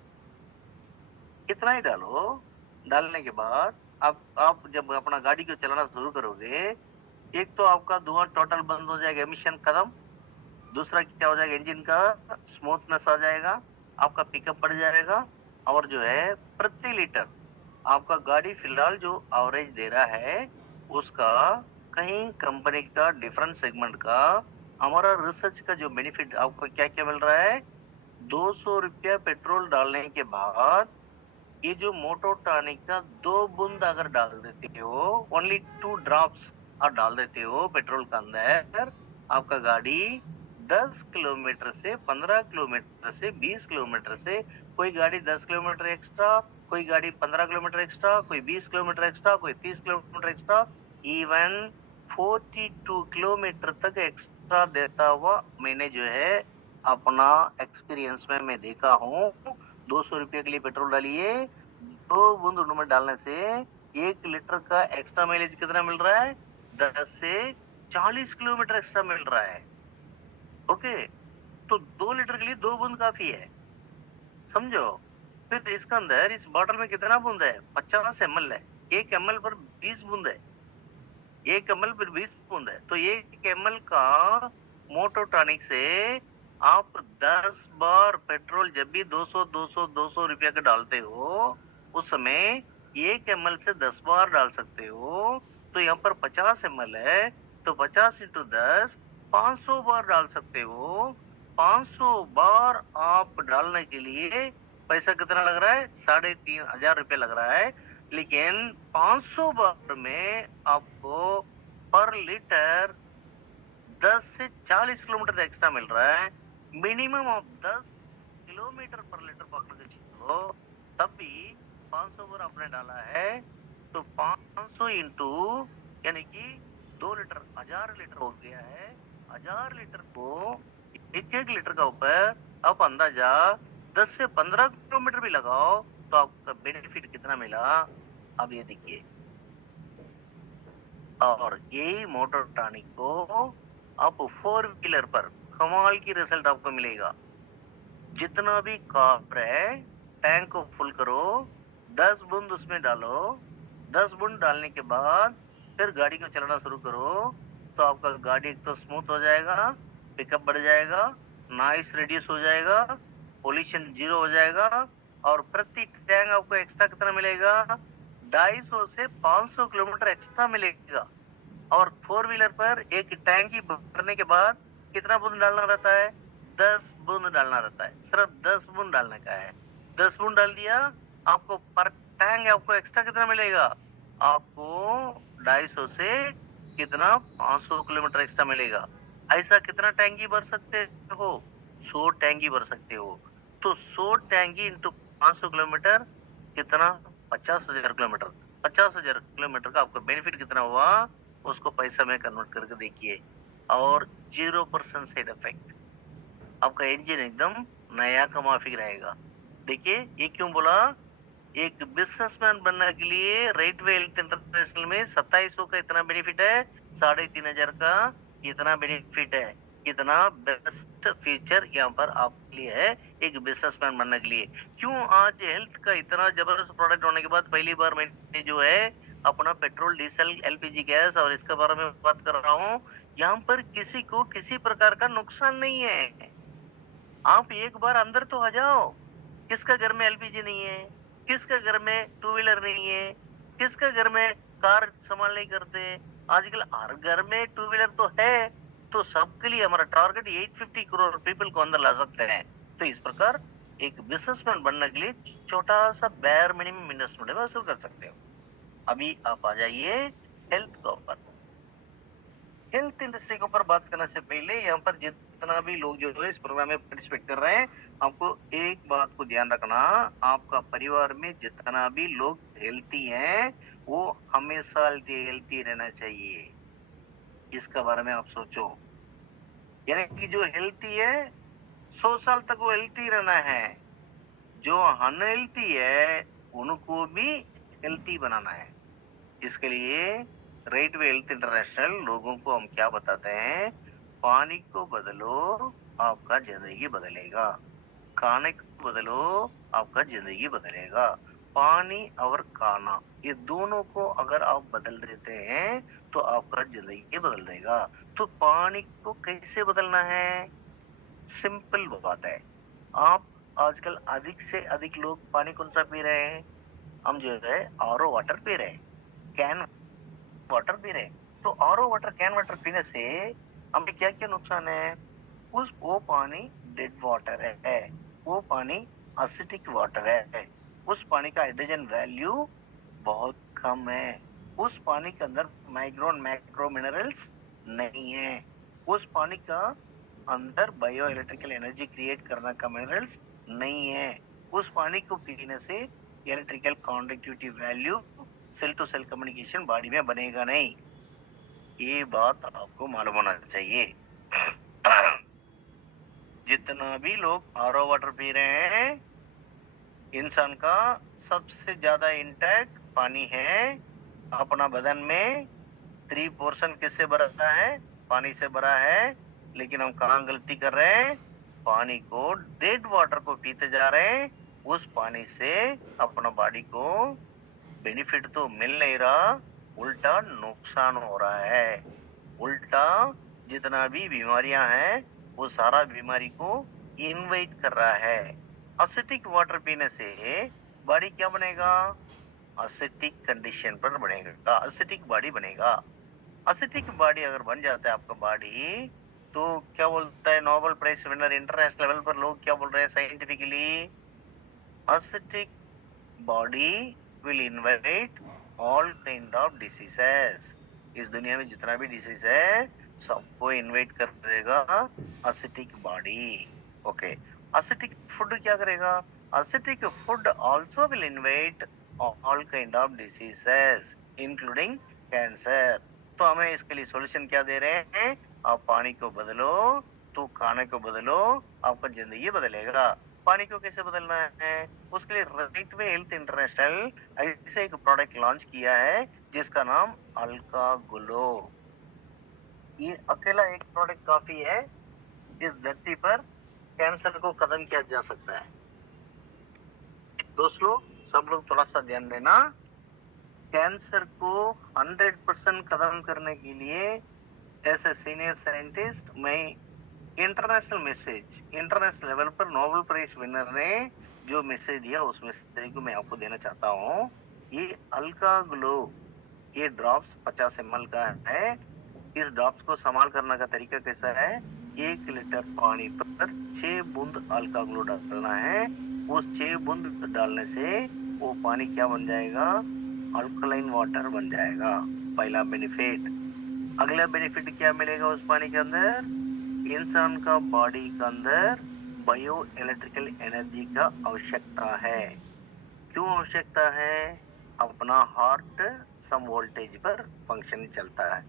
कितना ही डालो। डालने के बाद आप जब अपना गाड़ी को चलाना शुरू करोगे, एक तो आपका धुआं टोटल बंद हो जाएगा, एमिशन खत्म। दूसरा क्या हो जाएगा, इंजन का स्मूथनेस आ जाएगा, आपका पिकअप बढ़ जाएगा, और जो है प्रति लीटर आपका गाड़ी फिलहाल जो एवरेज दे रहा है उसका कहीं कंपनी का डिफरेंट सेगमेंट का हमारा रिसर्च का जो बेनिफिट आपको क्या क्या मिल रहा है, 200 रुपया पेट्रोल डालने के बाद ये जो मोटो टॉनिक का 2 बूंद अगर डाल देते हो, ओनली 2 ड्रॉप्स आप डाल देते हो पेट्रोल के अंदर, आपका गाड़ी 10 किलोमीटर से 15 किलोमीटर से 20 किलोमीटर से, कोई गाड़ी 10 किलोमीटर एक्स्ट्रा, कोई गाड़ी 15 किलोमीटर एक्स्ट्रा, कोई 20 किलोमीटर एक्स्ट्रा, कोई 30 किलोमीटर एक्स्ट्रा, इवन 42 किलोमीटर तक एक्स्ट्रा देता हुआ मैंने जो है अपना एक्सपीरियंस में मैं देखा हूँ। 200 रुपये के लिए पेट्रोल डालिए, 2 बूंद उनमें डालने से 1 लीटर का एक्स्ट्रा माइलेज कितना मिल रहा है, 10 से 40 किलोमीटर एक्स्ट्रा मिल रहा है। ओके, तो 2 लीटर के लिए 2 बूंद काफी है, समझो। फिर इसके अंदर इस बॉटल में कितना बूंद है, 50 ml है, 1 ml पर 20 बूंद है, 1 ml पर 20 बूंद है, तो 1 ml का मोटो टॉनिक से आप 10 बार पेट्रोल जब भी 200 रुपया का डालते हो उस समय 1 ml से 10 बार डाल सकते हो। तो यहाँ पर 50 ml है, तो 50 × 10 500 बार डाल सकते हो। 500 बार आप डालने के लिए पैसा कितना लग रहा है, 3,500 रुपया लग रहा है, लेकिन 500 बार में आपको पर लीटर 10 से 40 किलोमीटर एक्स्ट्रा मिल रहा है। मिनिमम ऑफ 10 किलोमीटर पर लीटर पकड़ के चलो, तब भी 500 बार आपने डाला है, तो 500 इंटू यानी कि 2 लीटर 1000 लीटर हो गया है। 1000 लीटर को एक लीटर का ऊपर आप अंदाजा 10 से 15 किलोमीटर भी लगाओ तो आपका बेनिफिट कितना मिला, अब ये देखिए। और यही मोटर टॉनिक को आप 4 व्हीलर पर कमाल की रिजल्ट आपको मिलेगा। जितना भी कार है टैंक को फुल करो, 10 बूंद उसमें डालो, 10 बूंद डालने के बाद फिर गाड़ी को चलाना शुरू करो, तो आपका गाड़ी एक तो स्मूथ हो जाएगा, पिकअप बढ़ जाएगा, नॉइस रिड्यूस हो जाएगा, पोल्यूशन 0 हो जाएगा, और प्रति टैंक आपको एक्स्ट्रा कितना मिलेगा, 250 से 500 किलोमीटर एक्स्ट्रा मिलेगा। और 4 व्हीलर पर एक टैंकी भरने के बाद कितना बूंद डालना रहता है, 10 बूंद डालना रहता है, सिर्फ 10 बूंद डालने का है। 10 बूंद डाल दिया, आपको पर टैंक आपको एक्स्ट्रा कितना मिलेगा, आपको 250 से कितना 500 किलोमीटर एक्स्ट्रा मिलेगा। ऐसा कितना टैंकी भर सकते हो, 100 टैंकी भर सकते हो। तो 100 टैंकी इंटू 500 किलोमीटर कितना, 50,000 किलोमीटर। 50,000 किलोमीटर का आपको बेनिफिट कितना हुआ, उसको पैसा में कन्वर्ट करके देखिए, और 0% साइड इफेक्ट। आपका इंजन एकदम नया का माफिक रहेगा। देखिए ये क्यों बोला, एक बिजनेसमैन बनने के लिए राइट वे हेल्थ इंटरनेशनल में 2700 का इतना बेनिफिट है, 3,500 का इतना बेनिफिट है। इतना बेस्ट फीचर यहाँ पर आपके लिए है एक बिजनेसमैन बनने के लिए। क्यों आज हेल्थ का इतना जबरदस्त प्रोडक्ट होने के बाद पहली बार मैंने जो है अपना पेट्रोल डीजल एलपीजी गैस और इसके बारे में बात कर रहा हूँ, यहाँ पर किसी को किसी प्रकार का नुकसान नहीं है। आप एक बार अंदर तो आ जाओ, किसका घर में एलपीजी नहीं है, किसका घर में 2 व्हीलर नहीं है, किसका घर में कार इस्तेमाल नहीं करते, आजकल हर घर में 2 व्हीलर तो है। तो सबके लिए हमारा टारगेट 850 करोड़ पीपल को अंदर ला सकते हैं। तो इस प्रकार एक बिजनेसमैन बनने के लिए छोटा सा बेयर मिनिमम इन्वेस्टमेंट वसूल कर सकते हो। अभी आप आ जाइए हेल्थ के ऊपर। हेल्थ इंडस्ट्री के ऊपर बात करने से पहले यहाँ पर जितना भी लोग जो है इस प्रोग्राम में पार्टिसिपेट कर रहे हैं, आपको एक बात को ध्यान रखना, आपका परिवार में जितना भी लोग हेल्थी हैं वो हमेशा हेल्थी रहना चाहिए। इसके बारे में आप सोचो, यानी कि जो हेल्थी है 100 साल तक वो हेल्थी रहना है, जो अनहेल्थी है उनको भी हेल्थी बनाना है। इसके लिए राइट वे हेल्थ इंटरनेशनल लोगों को हम क्या बताते हैं, पानी को बदलो आपका जिंदगी बदलेगा, खाने को बदलो आपका जिंदगी बदलेगा। पानी और खाना ये दोनों को अगर आप बदल देते हैं तो आपका जिंदगी बदल देगा। तो पानी को कैसे बदलना है, सिंपल बात है। आप आजकल अधिक से अधिक लोग पानी कौन सा पी रहे हैं, हम जो है आरओ वाटर पी रहे हैं, कैन वाटर पी रहे हैं। तो आरओ वाटर, कैन वाटर पीने से हमें क्या क्या नुकसान है? वो पानी डेड वाटर है, वो पानी असिटिक वाटर है, उस पानी का हाइड्रोजन वैल्यू बहुत कम है, उस पानी के अंदर माइक्रो मैक्रो मिनरल्स नहीं है, उस पानी का अंदर बायो इलेक्ट्रिकल एनर्जी क्रिएट करने का मिनरल्स नहीं है, उस पानी को पीने से electrical conductivity value cell to cell communication body में बनेगा नहीं। ये बात आपको मालूम होना चाहिए। जितना भी लोग आरओ वाटर पी रहे हैं, इंसान का सबसे ज्यादा इंटेक पानी है। अपना बदन में 3% किससे भरा है? पानी से भरा है। लेकिन हम कहाँ गलती कर रहे हैं? पानी को, डेड वाटर को पीते जा रहे हैं। उस पानी से अपना बॉडी को बेनिफिट तो मिल नहीं रहा, उल्टा नुकसान हो रहा है। उल्टा जितना भी बीमारियां हैं वो सारा बीमारी को इनवाइट कर रहा है। असिटिक वाटर पीने से बॉडी क्या बनेगा? असिटिक कंडीशन पर बनेगा, असिटिक बॉडी बनेगा। असिटिक बॉडी अगर बन जाता है आपका बॉडी, तो क्या बोलता है Nobel prize winner international level पर लोग क्या बोल रहे हैं scientifically? Acidic body will invite all kind of diseases. इस दुनिया में जितना भी डिसीज है सबको इन्वाइट कर देगा acidic body. Okay, acidic food क्या करेगा? Acidic food also will invite all kind of diseases including cancer. तो हमें इसके लिए सॉल्यूशन क्या दे रहे हैं? आप पानी को बदलो, तो खाने को बदलो, आपका जिंदगी बदलेगा। पानी को कैसे बदलना है? उसके लिए राइट वे हेल्थ इंटरनेशनल ऐसे एक प्रोडक्ट लॉन्च किया है जिसका नाम अल्का ग्लो। ये अकेला एक प्रोडक्ट काफी है, इस धरती पर कैंसर को खत्म किया जा सकता है। दोस्तों, सब लोग थोड़ा सा ध्यान देना। कैंसर को 100% खत्म करने के लिए एज ए सीनियर साइंटिस्ट मैं इंटरनेशनल लेवल पर नोबेल प्राइज विनर ने जो मैसेज दिया उस मैसेज को मैं आपको देना चाहता हूँ। ये अल्का ग्लो, ये ड्रॉप्स 50 ml का है। इस ड्रॉप्स को संभाल करने का तरीका कैसा है? 1 लीटर पानी पर 6 बूंद अल्का ग्लो डालना है। उस 6 बूंद डालने से वो पानी क्या बन जाएगा? अल्कलाइन वाटर बन जाएगा। पहला बेनिफिट। अगला बेनिफिट क्या मिलेगा उस पानी के अंदर? इंसान का बॉडी के अंदर बायो इलेक्ट्रिकल एनर्जी का आवश्यकता है। क्यों आवश्यकता है? अपना हार्ट सम वोल्टेज पर फंक्शन चलता है।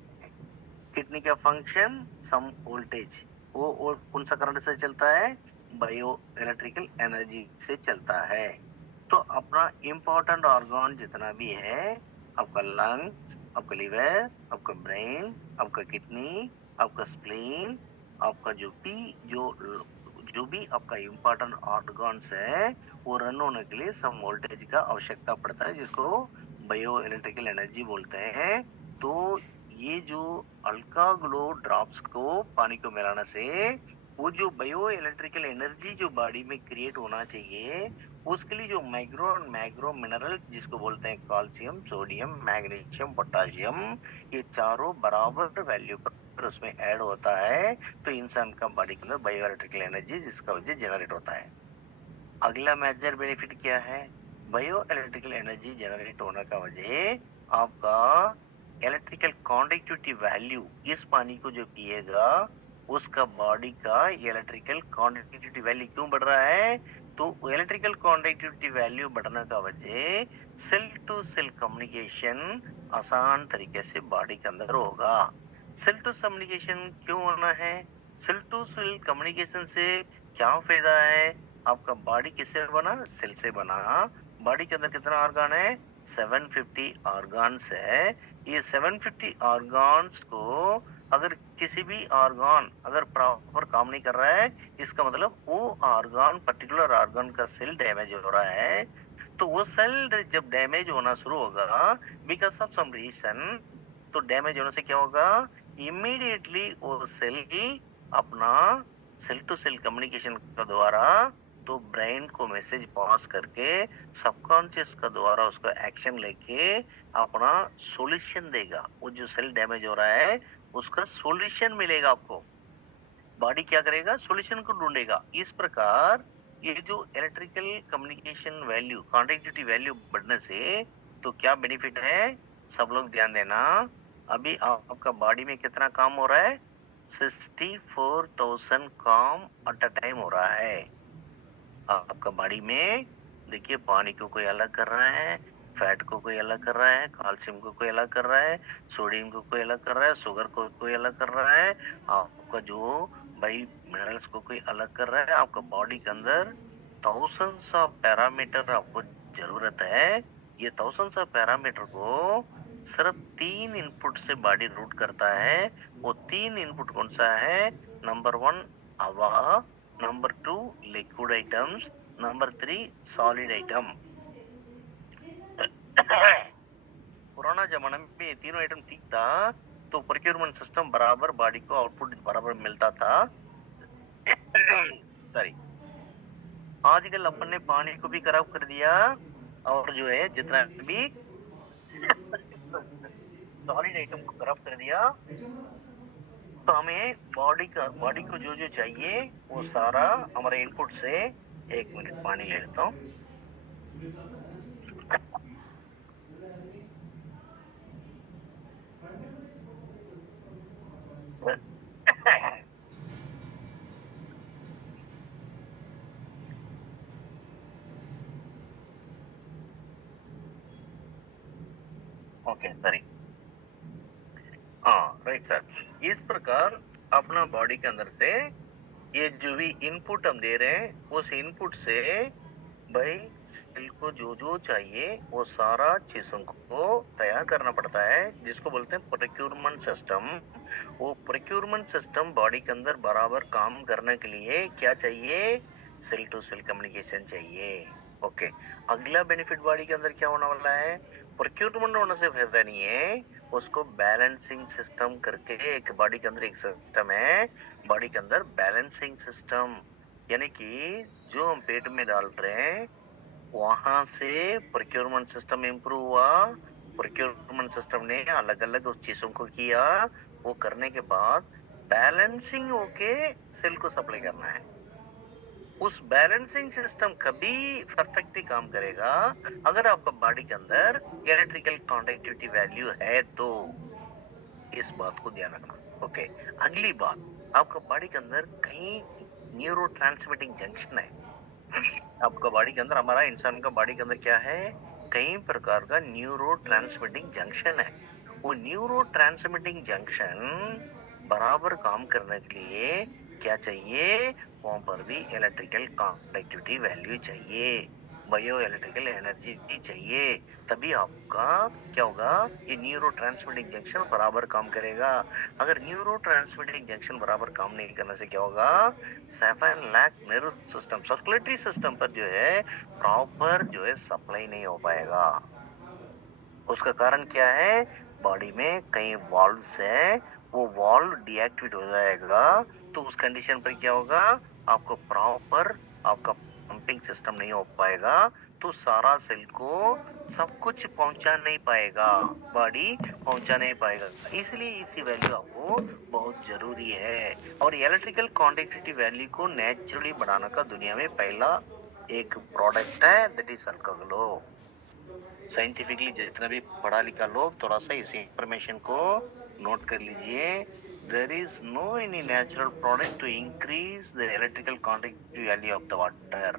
किडनी का फंक्शन सम वोल्टेज, वो कौन सा करंट से चलता है? बायो इलेक्ट्रिकल एनर्जी से चलता है। तो अपना इम्पोर्टेंट ऑर्गन जितना भी है, आपका लंग्स, आपका लिवर, आपका ब्रेन, आपका किडनी, आपका स्प्लीन, आपका जो भी आपका इम्पोर्टेंट ऑर्गन्स है, वो रन होने के लिए सम वोल्टेज का आवश्यकता पड़ता है, जिसको बायो इलेक्ट्रिकल एनर्जी बोलते हैं। तो ये जो अल्का ग्लो ड्रॉप्स को पानी को मिलाने से वो जो बायो इलेक्ट्रिकल एनर्जी जो बॉडी में क्रिएट होना चाहिए, उसके लिए जो मैग्रो मिनरल जिसको बोलते हैं कैल्शियम, सोडियम, मैग्नीशियम, पोटाशियम, ये चारों बराबर वैल्यू पर उसमें ऐड होता है। तो इंसान का बॉडी के अंदर बायो इलेक्ट्रिकल एनर्जी जिसका वजह जनरेट होता है। अगला मेजर बेनिफिट क्या है? बायो इलेक्ट्रिकल एनर्जी जनरेट होने का वजह आपका इलेक्ट्रिकल कंडक्टिविटी वैल्यू, इस पानी को जो पिएगा उसका बॉडी का इलेक्ट्रिकल कंडक्टिविटी वैल्यू क्यों बढ़ रहा है? तो इलेक्ट्रिकल कंडक्टिविटी वैल्यू बढ़ने का वजह सेल टू सेल कम्युनिकेशन आसान तरीके से बॉडी के अंदर होगा। सेल टू कम्युनिकेशन क्यों होना है? सेल टू सेल कम्युनिकेशन से क्या फायदा है? आपका बॉडी किससे बना? सेल से बना। बॉडी के अंदर कितना ऑर्गन है? 750 ऑर्गन्स है। ये 750 ऑर्गन्स को अगर किसी भी ऑर्गन अगर प्रॉपर काम नहीं कर रहा है, इसका मतलब वो ऑर्गन, पर्टिकुलर ऑर्गन का सेल डैमेज हो रहा है। तो वो सेल जब डैमेज होना शुरू होगा बिकॉज ऑफ सम रीजन, तो डैमेज होने से क्या होगा? इमीडिएटली वो सेल अपना सेल टू सेल कम्युनिकेशन के द्वारा तो ब्रेन को मैसेज पास करके सबकॉन्शियस का द्वारा उसका एक्शन लेके अपना सॉल्यूशन देगा। वो जो सेल डैमेज हो रहा है उसका सॉल्यूशन मिलेगा आपको। बॉडी क्या करेगा? सॉल्यूशन को ढूंढेगा। इस प्रकार ये जो इलेक्ट्रिकल कम्युनिकेशन वैल्यू, कॉन्डक्टिविटी वैल्यू बढ़ने से तो क्या बेनिफिट है? सब लोग ध्यान देना। अभी आपका बॉडी में कितना काम हो रहा है? 64,000 काम एट अ टाइम हो रहा है आपका बॉडी में। देखिए, पानी को कोई अलग कर रहा है, फैट को कोई अलग कर रहा है, कैल्शियम को कोई अलग कर रहा है, सोडियम को कोई अलग कर रहा है, शुगर को कोई अलग कर रहा है, आपका जो भाई मिनरल्स को कोई अलग कर रहा है। आपका बॉडी के अंदर थाउजेंड्स ऑफ पैरामीटर आपको जरूरत है। ये थाउजेंड्स ऑफ पैरामीटर को सिर्फ 3 इनपुट से बॉडी रूट करता है। वो 3 इनपुट कौन सा है? नंबर 1 हवा, number 2 liquid items, number 3 solid item. पुराना जमाना में ये तीनों आइटम ठीक था तो प्रोक्योरमेंट सिस्टम बराबर बॉडी को आउटपुट बराबर मिलता था। सॉरी, आजकल अपन ने पानी को भी खराब कर दिया और जो है जितना भी सॉलिड आइटम को खराब कर दिया। तो हमें बॉडी को जो जो चाहिए वो सारा हमारे इनपुट से। 1 मिनट पानी ले लेता हूँ। Okay, sorry. हाँ, राइट सर। इस प्रकार अपना बॉडी के अंदर से ये जो भी इनपुट हम दे रहे हैं उस इनपुट से भाई सेल को जो जो चाहिए वो सारा चीजों को तैयार करना पड़ता है, जिसको बोलते हैं प्रोक्योरमेंट सिस्टम। वो प्रोक्योरमेंट सिस्टम बॉडी के अंदर बराबर काम करने के लिए क्या चाहिए? सेल टू सेल कम्युनिकेशन चाहिए। ओके, अगला बेनिफिट बॉडी के अंदर क्या होने वाला है? प्रोक्योरमेंट होने से फायदा नहीं है, उसको बैलेंसिंग सिस्टम करके एक बॉडी के अंदर एक सिस्टम है। बॉडी के अंदर बैलेंसिंग सिस्टम यानी कि जो हम पेट में डाल रहे हैं वहां से प्रोक्योरमेंट सिस्टम इम्प्रूव हुआ। प्रोक्योरमेंट सिस्टम ने अलग अलग उस चीजों को किया। वो करने के बाद बैलेंसिंग होके सेल को सप्लाई करना है। उस बैलेंसिंग सिस्टम कभी परफेक्टली काम करेगा अगर आपका बॉडी के अंदर इलेक्ट्रिकल कंडक्टिविटी वैल्यू है तो। इस बात को ध्यान रखना। ओके, अगली बात, आपका बॉडी के अंदर कई न्यूरो ट्रांसमिटिंग जंक्शन है। आपका बॉडी के अंदर, हमारा इंसान का बॉडी के अंदर क्या है? कई प्रकार का न्यूरो ट्रांसमिटिंग जंक्शन है। वो न्यूरो ट्रांसमिटिंग जंक्शन बराबर काम करने के लिए क्या चाहिए? वहां पर भी इलेक्ट्रिकल कंडक्टिविटी वैल्यू चाहिए, बायो इलेक्ट्रिकल एनर्जी चाहिए। तभी आपका क्या होगा? ये न्यूरो ट्रांसमिटिंग जंक्शन बराबर काम करेगा। अगर न्यूरो ट्रांसमिटिंग जंक्शन बराबर काम नहीं करने से क्या होगा? 7 lakh nerve system, circulatory system पर जो है प्रॉपर जो है सप्लाई नहीं हो पाएगा। उसका कारण क्या है? बॉडी में कई वाल्व्स हैं, वो वाल्व डीएक्टिवेट हो जाएगा तो उस कंडीशन पर क्या होगा? आपको प्रॉपर आपका पंपिंग सिस्टम नहीं हो पाएगा तो सारा सेल को सब कुछ पहुंचा नहीं पाएगा, बॉडी पहुंचा नहीं पाएगा। इसलिए इसी वैल्यू आपको बहुत जरूरी है। और इलेक्ट्रिकल कंडक्टिविटी वैल्यू को नेचुरली बढ़ाने का दुनिया में पहला एक प्रोडक्ट है, दैट इज अल्काग्लो। साइंटिफिकली जितना भी पढ़ा लिखा लोग थोड़ा सा इस इंफॉर्मेशन को नोट कर लीजिए। There is no any natural product to increase the electrical conductivity value of the water.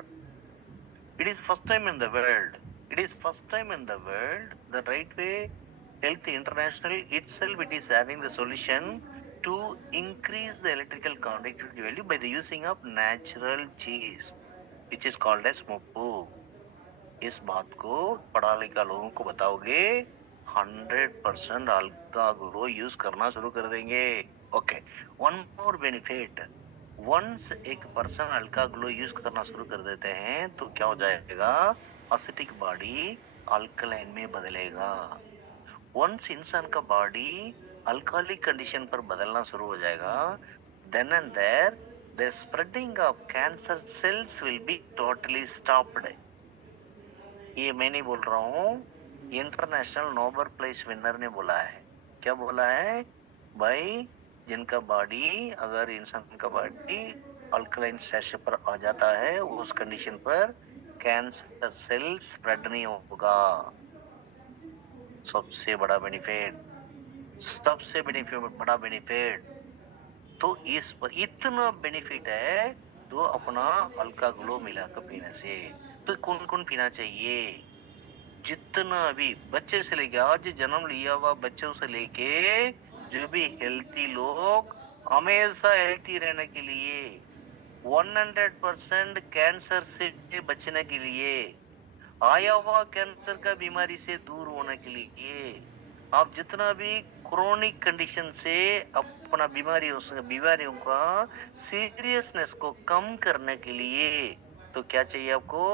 It is first time in the world. It is first time in the world. The Right Way Health International itself it is having the solution to increase the electrical conductivity value by the using of natural cheese, which is called as MOPU. इस बात को पढ़ा लिखा लोगों को बताओगे 100% अल्का ग्लो यूज करना शुरू कर देंगे। Okay, one more benefit, once एक पर्सन अल्का ग्लो यूज करना शुरू कर देते हैं तो क्या हो जाएगा? एसिडिक बॉडी अल्कलाइन में बदलेगा। वंस इंसान का बॉडी अल्कोहलिक कंडीशन पर बदलना शुरू हो जाएगा, then and there the spreading of cancer cells will be totally stopped. ये मैं नहीं बोल रहा हूँ, इंटरनेशनल नोबेल प्राइज विनर ने बोला है। क्या बोला है भाई? जिनका बॉडी, अगर इंसान का बॉडी अल्कलाइन स्टेज पर आ जाता है, उस कंडीशन पर कैंसर सेल स्प्रेड नहीं होगा। सबसे बड़ा बेनिफिट, सबसे बड़ा बेनिफिट। तो इस पर इतना बेनिफिट है, तो अपना हल्का ग्लो मिलाकर पीने से। तो कौन कौन पीना चाहिए? जितना भी बच्चे से लेके, आज जन्म लिया हुआ बच्चों से लेके जो भी हेल्थी लोग, हमेशा हेल्थी रहने के लिए, 100% कैंसर से बचने के लिए, आया हुआ कैंसर का बीमारी से दूर होने के लिए, आप जितना भी क्रोनिक कंडीशन से अपना बीमारियों का सीरियसनेस को कम करने के लिए, तो क्या चाहिए आपको?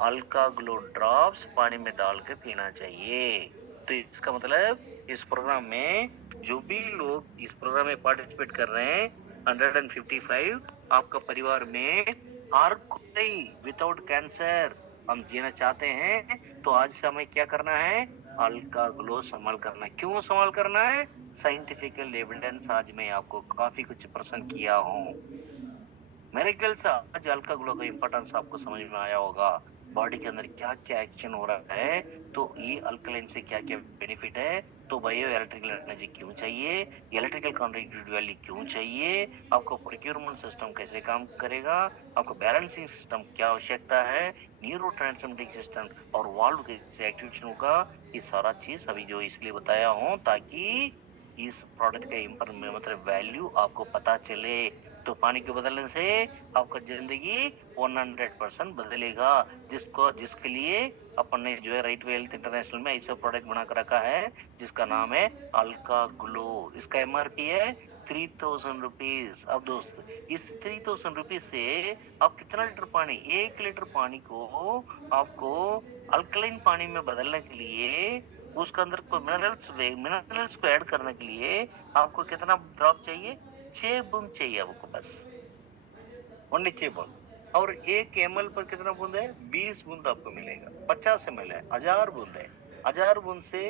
हल्का ग्लो ड्रॉप्स पानी में डाल के पीना चाहिए। तो इसका मतलब इस प्रोग्राम में जो भी लोग इस प्रोग्राम में पार्टिसिपेट कर रहे हैं, 155, आपका परिवार में हर कोई विदाउट कैंसर हम जीना चाहते हैं, तो आज से हमें क्या करना है? हल्का ग्लो संभाल करना है। क्यों संभाल करना है? साइंटिफिकल एविडेंस आज मैं आपको काफी कुछ प्रेजेंट किया हूँ। मेरे ख्याल से आज हल्का ग्लो का इंपॉर्टेंस आपको समझ में आया होगा। बॉडी के अंदर क्या क्या एक्शन हो रहा है, तो ये अल्कलाइन से क्या क्या बेनिफिट है, तो बायो इलेक्ट्रिकल एनर्जी क्यों चाहिए, इलेक्ट्रिकल कंडक्टिविटी वैल्यू क्यों चाहिए, आपको प्रोक्यूरमेंट सिस्टम कैसे काम करेगा, आपको बैलेंसिंग सिस्टम क्या आवश्यकता है, न्यूरो ट्रांसमिटिंग सिस्टम और वाल्व कैसे एक्टिवेशन होगा, ये सारा चीज अभी जो इसलिए बताया हूँ ताकि इस प्रोडक्ट का मतलब वैल्यू आपको पता चले। तो पानी के बदलने से आपका जिंदगी 100% बदलेगा, जिसके लिए अपन ने जो है राइट वे हेल्थ इंटरनेशनल में ऐसा प्रोडक्ट बना कर रखा है जिसका नाम है अल्का ग्लो। इसका एमआरपी है 3000 रुपीज। अब दोस्त, इस 3000 रुपीज से आप कितना लीटर पानी, 1 लीटर पानी को आपको अल्कलाइन पानी में बदलने के लिए, उसके अंदर कोई मिनरल्स को ऐड करने के लिए आपको कितना ड्रॉप चाहिए? 6 बूंद चाहिए आपको, बस ओनली 6 बूंद। और 1 ml पर कितना बूंद है? 20 बूंद आपको मिलेगा। 50 ml है, 1000 बूंद है। 1000 बूंद से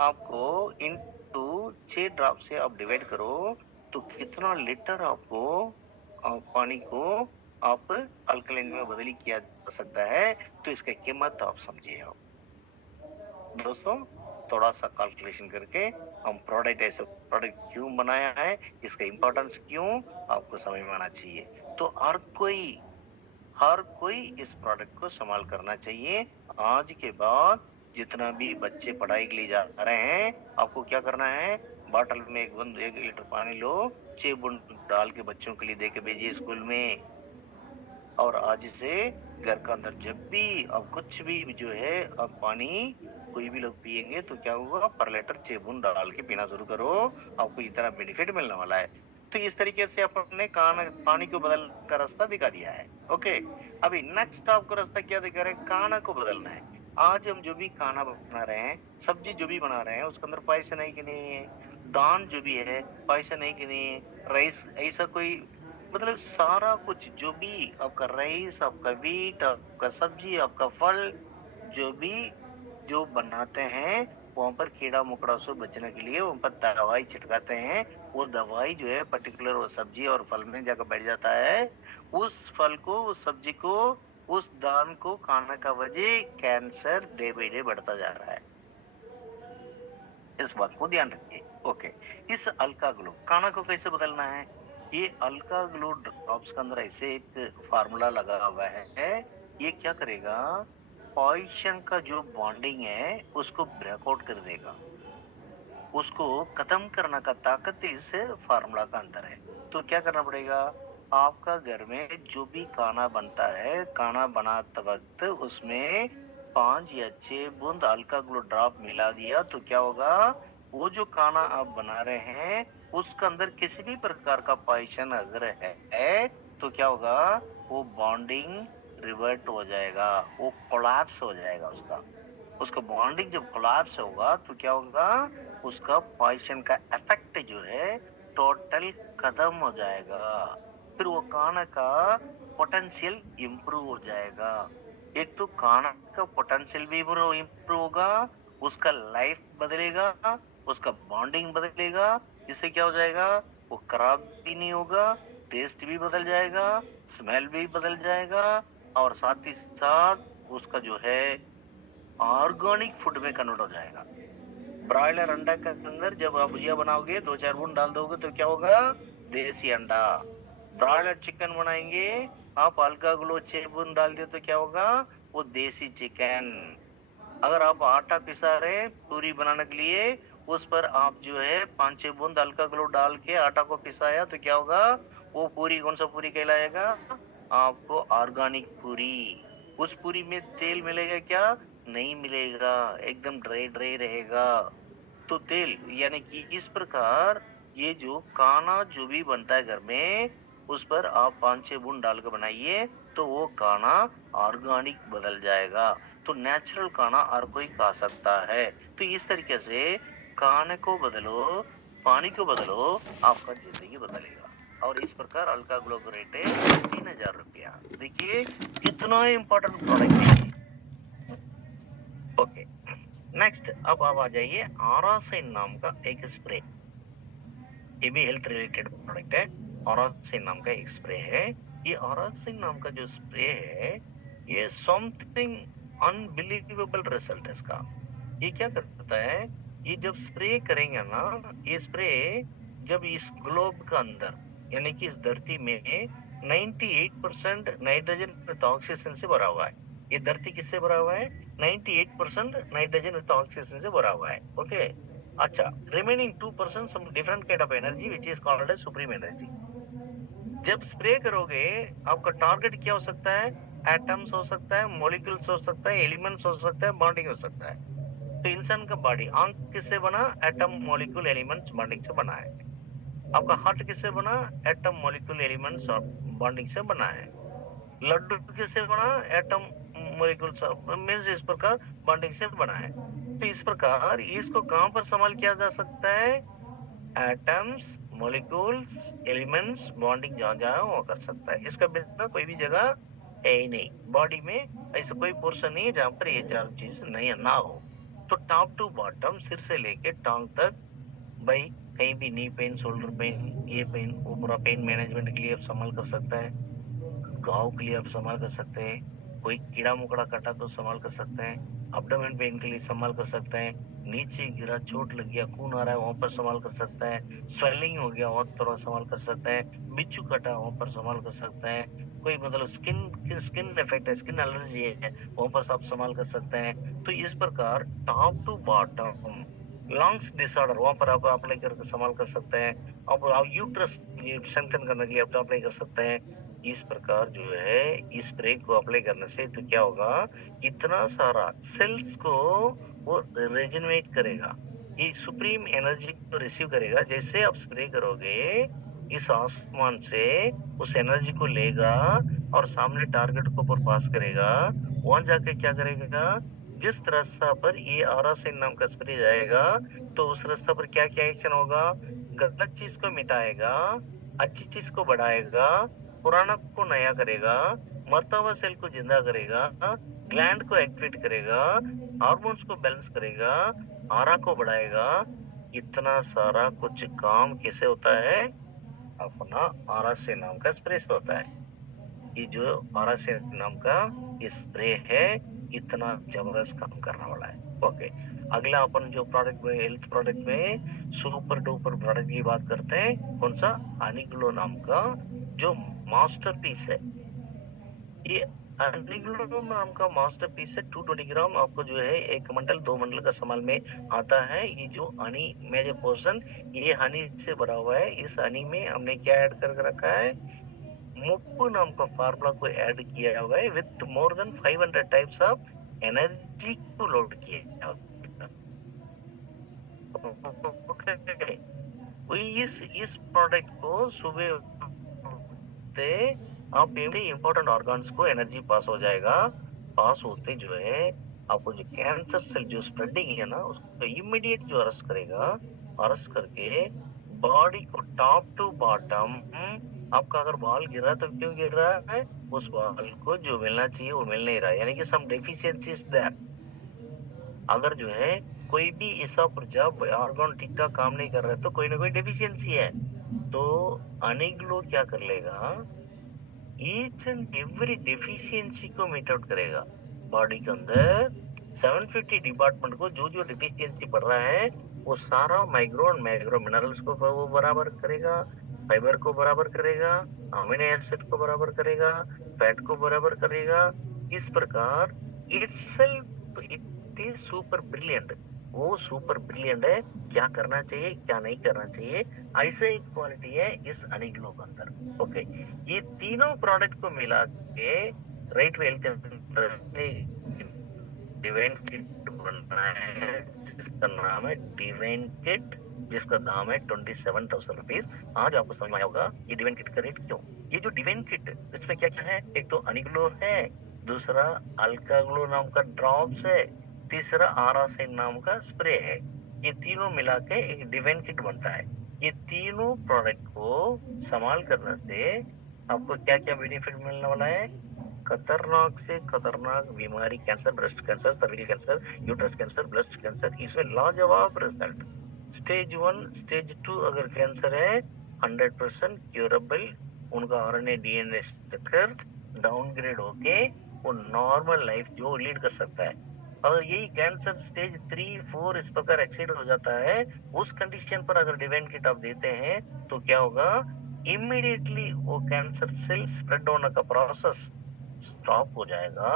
आपको इनटू 6 ड्रॉप से आप डिवाइड करो, तो कितना लीटर आपको पानी को आप अल्कलाइन में बदली किया जा सकता है। तो इसका कीमत आप समझिए। आप दोस्तों थोड़ा सा कैलकुलेशन करके हम प्रोडक्ट ऐसा प्रोडक्ट क्यों बनाया है, इसका इंपॉर्टेंस क्यों, आपको समझ में आना चाहिए। तो हर कोई इस प्रोडक्ट को संभाल करना चाहिए। आज के बाद जितना भी बच्चे पढ़ाई के लिए जा रहे हैं, आपको क्या करना है? बॉटल में 1 लीटर पानी लो, 6 बूंद डाल के बच्चों के लिए दे के भेजिए स्कूल में। और आज से घर का अंदर जब भी अब कुछ भी जो है, अब पानी कोई भी लोग पिएंगे तो क्या होगा? पर लीटर 6 बूंद डाल के पीना शुरू करो, आपको इतना बेनिफिट मिलने वाला है। तो इस तरीके से अपने पानी को बदल का रास्ता दिखा दिया है। ओके, अभी नेक्स्ट आपको रास्ता क्या दिखा रहे हैं? खाना को बदलना है। आज हम जो भी खाना बना रहे हैं, सब्जी जो भी बना रहे हैं, उसके अंदर पैसा नहीं कि नहीं है, दाल जो भी है पैसा नहीं कि नहीं है, राइस, ऐसा कोई मतलब सारा कुछ जो भी आपका राइस, आपका वीट, आपका सब्जी, आपका फल, जो भी जो बनाते हैं, वहां पर कीड़ा मकोड़ा से बचने के लिए वहां पर दवाई छिड़काते हैं। वो दवाई जो है पर्टिकुलर वो सब्जी और फल में जाकर बैठ जाता है। उस फल को, उस सब्जी को, उस दान को खाने का वजह कैंसर डे बाई डे बढ़ता जा रहा है। इस बात को ध्यान रखिए। ओके, इस अल्का ग्लो खाना को कैसे बदलना है? ये अल्का ग्लो ड्रॉप्स के अंदर ऐसे एक फार्मूला लगा हुआ है। ये क्या करेगा? पॉइजन का जो बॉन्डिंग है उसको ब्रेकआउट कर देगा, उसको खत्म करने का ताकत इस फार्मूला का अंदर है। तो क्या करना पड़ेगा? आपका घर में जो भी खाना बनता है, खाना बनाते वक्त उसमें 5 या 6 बूंद अल्का ग्लो ड्रॉप मिला दिया, तो क्या होगा? वो जो खाना आप बना रहे हैं उसके अंदर किसी भी प्रकार का पॉइजन अगर है तो क्या होगा? वो बॉन्डिंग रिवर्ट हो जाएगा, वो कोलैप्स हो जाएगा। उसका बॉन्डिंग जब कोलैप्स होगा तो क्या होगा? उसका पॉइजन का इफेक्ट जो है टोटल खत्म हो जाएगा। फिर वो खाना का पोटेंशियल इम्प्रूव हो जाएगा। एक तो खाना का पोटेंशियल भी इम्प्रूव होगा, उसका लाइफ बदलेगा, उसका बॉन्डिंग बदलेगा। इससे क्या हो जाएगा, वो खराब भी नहीं होगा, टेस्ट भी बदल जाएगा, स्मेल भी बदल जाएगा, और साथ ही साथ उसका जो है ऑर्गेनिक फूड में कन्वर्ट हो जाएगा। ब्रॉयलर अंडा के अंदर जब आप भुजिया बनाओगे, 2-4 बूंद डाल दोगे तो क्या होगा, देसी अंडा। ब्रॉयलर चिकन बनाएंगे, आप हल्का ग्लो 6 बूंद डाल दिए तो क्या होगा, वो देसी चिकन। अगर आप आटा पिसा रहे हैं पूरी बनाने के लिए, उस पर आप जो है 5-6 बूंद हल्का ग्लो डाल के आटा को पिसाया तो क्या होगा, वो पूरी कौन सा पूरी कहलाएगा, आपको ऑर्गेनिक पूरी। उस पूरी में तेल मिलेगा क्या, नहीं मिलेगा, एकदम ड्राई ड्राई रहेगा। तो तेल यानी कि इस प्रकार ये जो खाना जो भी बनता है घर में, उस पर आप 5-6 बूंद डाल कर बनाइए तो वो खाना ऑर्गेनिक बदल जाएगा। तो नेचुरल खाना हर कोई खा सकता है। तो इस तरीके से खाने को बदलो, पानी को बदलो, आपका जिंदगी बदलेगा। और इस प्रकार अल्का ग्लो का रेट है 3000 रुपया। देखिए कितना इम्पोर्टेंट प्रोडक्ट है। ओके, नेक्स्ट अब आप आ जाइए आरासिन नाम का एक स्प्रे। ये भी हेल्थ रिलेटेड प्रोडक्ट है। आरासिन नाम का एक स्प्रे है। ये आरासिन नाम का जो स्प्रे है, ये समथिंग अनबिलीवेबल रिजल्ट है इसका। ये क्या करता है, ये जब स्प्रे करेंगे ना, ये स्प्रे जब इस ग्लोब का अंदर यानी कि इस धरती में 98% नाइट्रोजन विद ऑक्सीजन से भरा हुआ है। ये धरती किससे भरा हुआ है, 98% नाइट्रोजन विद ऑक्सीजन से भरा हुआ है। ओके, अच्छा, remaining 2% some different kind of energy which is called as supreme energy। जब स्प्रे करोगे, आपका टारगेट क्या हो सकता है, एटम्स हो सकता है, मॉलिक्यूल्स हो सकता है, एलिमेंट्स हो सकता है, बॉन्डिंग हो सकता है। तो इंसान का बॉडी, आंख किससे बना, एटम मॉलिक्यूल एलिमेंट्स बॉन्डिंग से बना है। आपका हार्ट किससे बना, एटम मॉलिक्यूल एलिमेंट्स और बॉन्डिंग से बना है। लड्डू किससे बना, एटम मॉलिक्यूल्स मींस इस प्रकार बॉन्डिंग से बना है। तो इस प्रकार इसको कहां पर इस्तेमाल किया जा सकता है, एटम्स मॉलिक्यूल्स एलिमेंट्स बॉन्डिंग जहां जहां वो कर सकता है। इसका बिना कोई भी जगह है ही नहीं। बॉडी में ऐसा कोई पोर्शन नहीं है जहां पर ये चार चीज नहीं ना हो। तो टॉप टू बॉटम, सिर से लेके टांग तक, भाई कहीं भी नी पेन, शोल्डर पेन, ये पेन, वो पूरा पेन मैनेजमेंट के लिए आप संभाल कर सकता है। घाव के लिए आप इस्तेमाल कर सकते हैं। कोई कीड़ा मकोड़ा काटा तो इस्तेमाल कर सकते हैं। अब्डोमेन पेन के लिए इस्तेमाल कर सकते हैं। नीचे गिरा, चोट लग गया, खून आ रहा है, वहां पर इस्तेमाल कर सकते हैं। स्वेलिंग हो गया, वहां पर इस्तेमाल कर सकते हैं। बिच्छू काटा, वहां पर इस्तेमाल कर सकते हैं। कोई मतलब स्किन इफेक्ट है, स्किन एलर्जी है, वहां पर आप इस्तेमाल कर सकते हैं। तो इस प्रकार top to bottom, lungs disorder वहां पर आप अप्लाई करके इस्तेमाल कर सकते हैं। आप यूट्रस स्ट्रेंथन करने के लिए आप अप्लाई कर सकते हैं। इस प्रकार जो है इस स्प्रे को अप्लाई करने से तो क्या होगा, इतना सारा सेल्स को वो रेजिनवेट करेगा, ये सुप्रीम एनर्जी को रिसीव करेगा। जैसे आप स्प्रे करोगे, इस आसमान से उस एनर्जी को लेगा और सामने टारगेट को ऊपर पास करेगा। वहां जाके क्या करेगा, जिस रास्ता पर ये आरासिन नाम का स्प्रे जाएगा, तो उस रास्ता पर क्या क्या एक्शन होगा, गलत चीज को मिटाएगा, अच्छी चीज को बढ़ाएगा, पुराना को नया करेगा, मरता हुआ सेल को जिंदा करेगा, ग्लैंड को एक्टिवेट करेगा, हार्मोन्स को बैलेंस करेगा, आरा को बढ़ाएगा। इतना सारा कुछ काम कैसे होता है, अपना आरा से नाम का स्प्रे से होता है। ये जो आरा से नाम का स्प्रे है, इतना जबरदस्त काम करने वाला है। ओके, अगला अपन जो प्रोडक्ट में, हेल्थ प्रोडक्ट में सुपर डुपर प्रोडक्ट की बात करते हैं। कौन सा, हनीग्लो नाम का जो मास्टरपीस है। ये हनीग्लो नाम का मास्टरपीस है। 220 ग्राम आपको जो है 1 मंडल 2 मंडल का सामान में आता है। ये जो हनी में जो पोर्शन, ये हनी से भरा हुआ है। इस हनी में हमने क्या ऐड करके रखा है, मुप्पू नाम का फार्मूला को ऐड किया हुआ है with more than 500 types of energy को लोड किया है। ओके, इस प्रोडक्ट को सुबह से आप इंपॉर्टेंट ऑर्गन्स को एनर्जी पास हो जाएगा। पास होते जो है आपको जो कैंसर सेल जो स्प्रेडिंग है ना, उसको इमीडिएट जो अरेस्ट करेगा, अरेस्ट करके बॉडी को टॉप टू बॉटम आपका अगर बॉल गिरा तो क्यों गिर रहा है? उस बॉल को जो मिलना चाहिए वो मिल नहीं रहा है, यानी कि सम डेफिशिएंसीज देयर। अगर जो है कोई भी ऐसा पुर्जा ऑर्गन ठीक ठाक काम नहीं कर रहा है तो कोई ना कोई डेफिशिएंसी है। तो अनिग्लो क्या कर लेगा, ईच एंड एवरी डेफिशिएंसी को मीट आउट करेगा। बॉडी के अंदर 750 डिपार्टमेंट को जो जो डेफिशिएंसी पड़ रहा है वो सारा माइक्रो और मैक्रो मिनरल्स को वो बराबर करेगा, फाइबर को बराबर करेगा, अमीनो एसिड को बराबर करेगा, फैट को बराबर करेगा। इस प्रकार itself it is super brilliant. वो सुपर ब्रिलियंट है, क्या करना चाहिए क्या नहीं करना चाहिए, ऐसा एक क्वालिटी है इस अनिग्लो के अंदर। ओके, ये तीनों प्रोडक्ट को मिला के राइट वेल्थ डिवाइन किट बनना है, जिसका नाम है डिवाइन किट, जिसका दाम है 27,000 रुपीज। आज आपको समझ में आया होगा ये डिवाइन किट का रेट क्यों। ये जो डिवाइन किट, इसमें क्या क्या है, एक तो अनिग्लो है, दूसरा अल्का ग्लो नाम का ड्रॉप्स है, तीसरा आरासिन नाम का स्प्रे है। ये तीनों मिला के एक डिवाइन किट बनता है। ये तीनों प्रोडक्ट को संभाल करने से आपको क्या क्या बेनिफिट मिलने वाला है। खतरनाक से खतरनाक बीमारी, cancer, breast cancer, cervical cancer, uterus cancer, breast cancer, इसमें लाजवाब रिजल्ट। स्टेज 1 स्टेज 2 अगर कैंसर है 100% क्यूरेबल। उनका आरएनए डीएनए स्ट्रक्चर डाउनग्रेड होके वो नॉर्मल लाइफ जो लीड कर सकता है। अगर यही कैंसर स्टेज 3 4 इस प्रकार एक्सीड हो जाता है, उस कंडीशन पर अगर डिवाइन किट आप देते हैं तो क्या होगा, इमीडिएटली वो कैंसर सेल स्प्रेड होने का प्रोसेस स्टॉप हो जाएगा।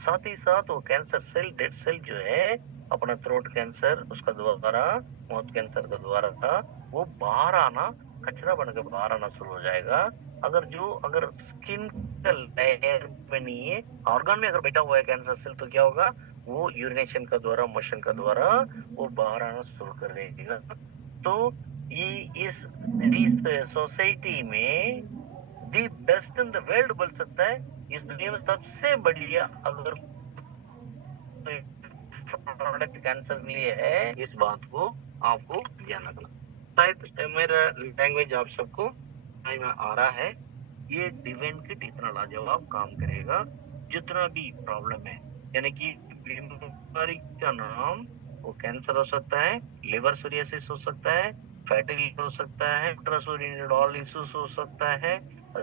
साथ ही साथ वो कैंसर सेल, डेड सेल जो है अपना थ्रोट कैंसर उसका दोबारा, माउथ कैंसर का दोबारा वो बाहर आना, कचरा बनकर बाहर आना शुरू हो जाएगा। अगर स्किन का लेयर में नहीं है, ऑर्गन में अगर बैठा हुआ है कैंसर सेल तो क्या होगा, वो यूरिनेशन का द्वारा, मोशन का द्वारा वो बाहर आना शुरू कर देगा। तो ये इस सोसाइटी में the best in the world बोल सकता है। इस दुनिया में सबसे बढ़िया अगर प्रोडक्ट कैंसर के लिए है, इस बात को आपको ध्यान रखना। शायद मेरा लैंग्वेज आप सबको समझ में आ रहा है। ये डिवाइन किट इतना लाजवाब काम करेगा, जितना भी प्रॉब्लम है, यानी कि बीमारी का नाम वो कैंसर हो सकता है, लिवर सोरियासिस हो सकता है, फैटी लिवर हो सकता है, ट्रांसोरियल इश्यूज हो सकता है,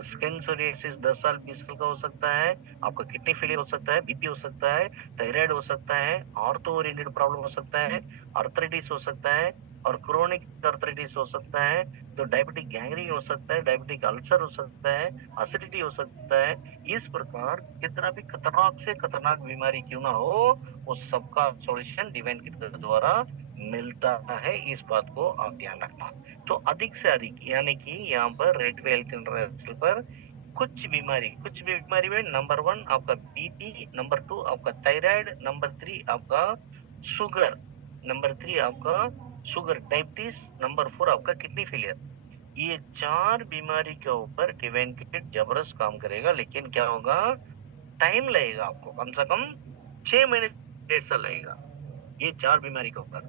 स्किन सोरियासिस 10 साल 20 साल का हो सकता है, आपका किडनी फेलियर हो सकता है, बीपी हो सकता है, थायराइड हो सकता है, ऑर्थो ओरिएंटेड प्रॉब्लम हो सकता है, आर्थराइटिस हो सकता है और क्रोनिक आर्थराइटिस हो सकता है, तो डायबिटिक गैंग्रीन हो सकता है, डायबिटिक अल्सर हो सकता है, एसिडिटी हो सकता है। इस प्रकार कितना भी खतरनाक से खतरनाक बीमारी क्यों ना हो, उस सबका सॉल्यूशन डिवाइन किट के द्वारा मिलता है। इस बात को आप ध्यान रखना। तो अधिक से अधिक, यानी कि यहाँ पर रेड हेल्थ इंटरनेशनल पर कुछ बीमारी में नंबर 1 आपका बीपी, नंबर 2 आपका थायराइड, नंबर 3 आपका शुगर, नंबर 3 आपका शुगर डायबिटीज, नंबर 4 आपका किडनी फेलियर। ये 4 बीमारी के ऊपर डिवाइन किट जबरदस्त काम करेगा। लेकिन क्या होगा, टाइम लगेगा आपको, कम से कम 6 महीने 1.5 साल लगेगा ये 4 बीमारी के ऊपर।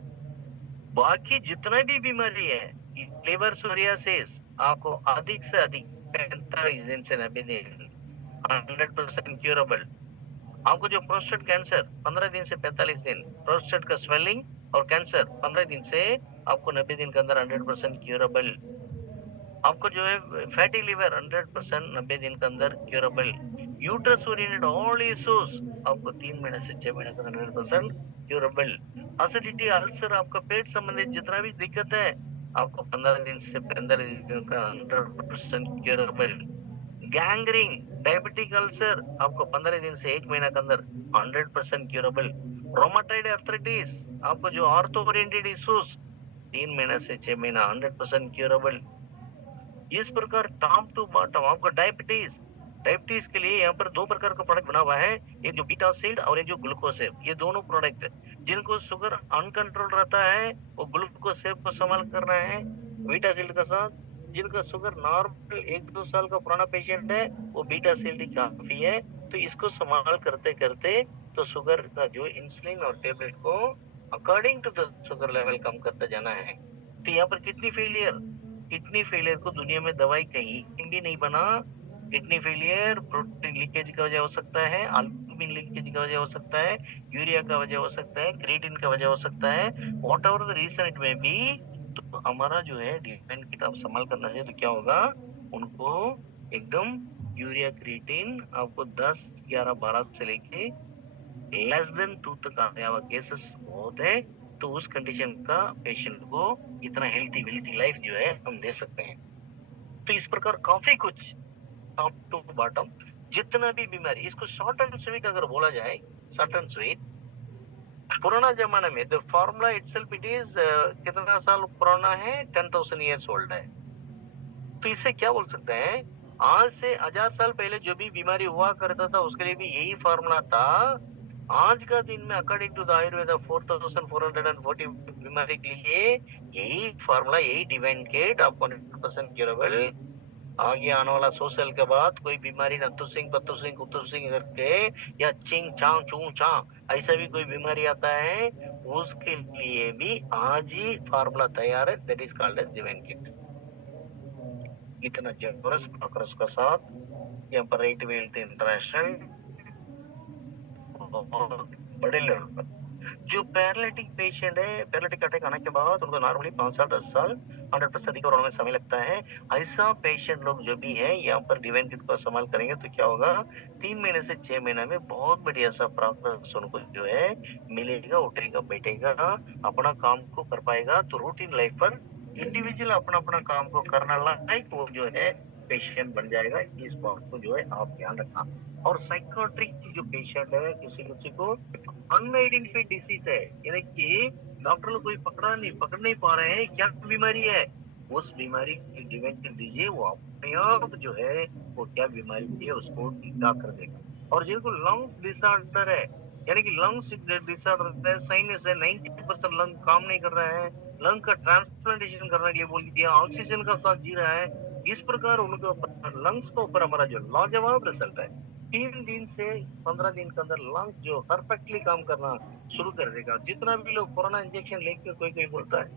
बाकी जितना भी बीमारी है, लिवर सोरियासिस आपको अधिक से अधिक 45 दिन से 90 दिन 100% क्यूरेबल। आपको जो प्रोस्टेट कैंसर 15 दिन से 45 दिन, प्रोस्टेट का स्वेलिंग और कैंसर 15 दिन से आपको 90 दिन के अंदर 100% क्यूरेबल। आपको जो है फैटी लिवर 100% 90 दिन के अंदर curable. Uterus oriented all issues आपको 3 महीने से 6 महीने तक 100% क्यूरेबल। एसिडिटी, अल्सर, आपका पेट संबंधित जितना भी दिक्कत है आपको 15 दिन से 15 दिन का 100% क्यूरेबल। गैंग्रीन, डायबिटिक अल्सर आपको 15 दिन से 1 महीना के अंदर 100% क्यूरेबल। रोमाटॉइड आर्थराइटिस, आपको जो ऑर्थो ओरिएंटेड इश्यूज 3 महीने से 6 महीना 100% क्यूरेबल। इस प्रकार टॉप टू बॉटम आपको डायबिटीज के लिए यहाँ पर 2 प्रकार का प्रोडक्ट बना हुआ है, एक जो बीटा सील्ड और एक जो ग्लूकोसेव। ये दोनों प्रोडक्ट जिनको शुगर अनकंट्रोल रहता है वो ग्लूकोसेव को संभाल कर रहे हैं बीटा सील्ड के साथ। जिनका शुगर नॉर्मल 1-2 साल का पुराना पेशेंट है वो बीटा सील्ड ही काफी है। तो इसको संभाल करते करते तो शुगर का जो इंसुलिन और टेबलेट को according to the sugar level कम करते जाना है। तो यहाँ पर किडनी फेलियर, किडनी फेलियर को दुनिया में दवाई कहीं भी नहीं बना। किडनी फेलियर प्रोटीन लीकेज का वजह हो सकता है, एल्बुमिन लीकेज का वजह हो सकता है, यूरिया का वजह हो सकता है, क्रिएटिन का वजह हो सकता है, whatever the reason it may be. तो हमारा जो है डिपेंड किट आप संभाल करना चाहिए। तो क्या होगा, उनको एकदम यूरिया क्रिएटिन आपको 10, 11, 12 से लेके लेस देन 2 तक आने वाला केसेस बहुत है। तो उस कंडीशन का पेशेंट को इतना हेल्थी वेल्थी लाइफ जो है हम दे सकते हैं। तो इस प्रकार काफी कुछ टॉप टू बॉटम जितना भी बीमारी, इसको शॉर्ट एंड स्वीट अगर बोला जाए, शॉर्ट एंड स्वीट, पुराना जमाने में the formula itself it is कितना साल पुराना है, 10,000 ईयर्स ओल्ड है। तो इससे क्या बोल सकते हैं, आज से 1000 साल पहले जो भी बीमारी हुआ करता था उसके लिए भी यही फॉर्मूला था। आज का दिन में अकॉर्डिंग टू द आयुर्वेदा 4440 बीमारी के लिए यही फॉर्मूला, यही डिवाइन किट आपको 100% क्यूरेबल। आगे आने वाला सोशल के बाद कोई बीमारी नत्थु सिंह, पत्तू सिंह, कुतुब सिंह करके या चिंग चांग चूं चां ऐसा भी कोई बीमारी आता है, उसके लिए भी आज ही फार्मूला तैयार है, that is called as divine kit. इतना जबरदस्त प्रोग्रेस का साथ यहाँ पर राइट वेल्थ इंटरनेशनल बहुत बड़े लेवल पर जो पैरालिटिक पेशेंट है, पैरालिटिक अटैक आने के बाद उनको नॉर्मली 5 साल 10 साल 100% रिकवर होने में समय लगता है। ऐसा पेशेंट लोग जो भी है यहाँ पर डिवाइन किट को संभाल करेंगे तो क्या होगा, 3 महीने से 6 महीने में बहुत बढ़िया सा प्रोग्रेस उनको जो है मिलेगा, उठेगा बैठेगा, अपना काम को कर पाएगा। तो रूटीन लाइफ पर इंडिविजुअल अपना अपना काम को करना लायक वो जो है पेशेंट बन जाएगा। इस बात को जो है आप ध्यान रखना। और साइकोट्रिक जो पेशेंट है, किसी किसी को अनआइडेंटिफाइड डिसीज है, यानी कि डॉक्टर लोग कोई पकड़ नहीं पा रहे हैं क्या बीमारी है, उस बीमारी की डिटेक्शन दीजिए, वो अपने आप जो है वो क्या बीमारी है उसको ढीला कर देगा। और जिनको लंग्स डिसऑर्डर है, यानी कि लंग्स डिसऑर्डर है, साइनस है, 90% लंग काम नहीं कर रहा है, लंग का ट्रांसप्लांटेशन करने के लिए बोल दिया, ऑक्सीजन का साथ जी रहा है, इस प्रकार उनके ऊपर लंग्स के ऊपर हमारा जो लाजवाब रिजल्ट है, 3 दिन से 15 दिन के अंदर लंग्स जो परफेक्टली काम करना शुरू कर देगा। जितना भी लोग कोरोना इंजेक्शन लेके कोई कोई बोलता है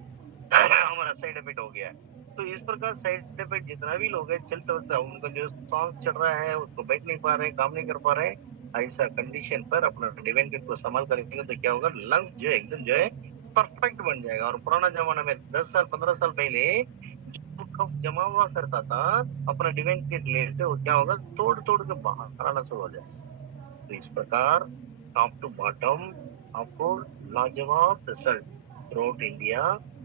हमारा साइड इफेक्ट हो गया है, तो इस प्रकार साइड इफेक्ट जितना भी लोग है चलते वक्त उनका जो सांस चढ़ रहा है, उसको बैठ नहीं पा रहे, काम नहीं कर पा रहे, ऐसा कंडीशन पर अपना डिवाइन किट को संभाल करेंगे तो क्या होगा, लंग्स जो है एकदम जो है परफेक्ट बन जाएगा। और पुराना जमाना में 10 साल 15 साल पहले जो कफ जमा हुआ करता था, अपना डिवाइन किट लेते वो क्या होगा, तोड़ तोड़ के बाहर आना शुरू हो जाए। तो इस प्रकार टॉप टू बॉटम आपको लाजवाब रिजल्ट थ्रू इंडिया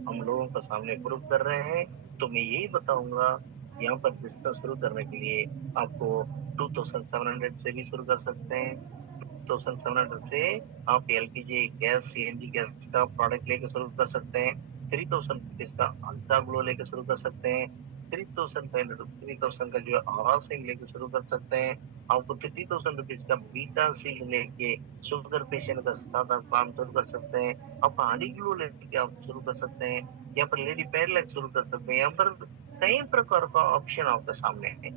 हम लोगों के सामने प्रूव कर रहे हैं। तो मैं यही बताऊंगा, यहाँ पर बिजनेस शुरू करने के लिए आपको 2700 से भी शुरू कर सकते हैं। 2700 से आप एलपीजी गैस, सीएनजी गैस का प्रोडक्ट लेके शुरू कर सकते हैं। 3000 रुपीज का अल्ट्रा ग्लो लेके शुरू कर सकते हैं। 3000 का जो आरा सिंह लेके शुरू कर सकते हैं। आपको 30,000 रुपीज का बीटा सिंह लेके शुगर पेशेंट का साथ आप काम शुरू कर सकते हैं। आप हार्डी ग्लो लेके आप शुरू कर सकते हैं। यहाँ पर लेडी पैरलैक्स शुरू कर सकते हैं। यहाँ पर कई प्रकार का ऑप्शन आपके सामने है,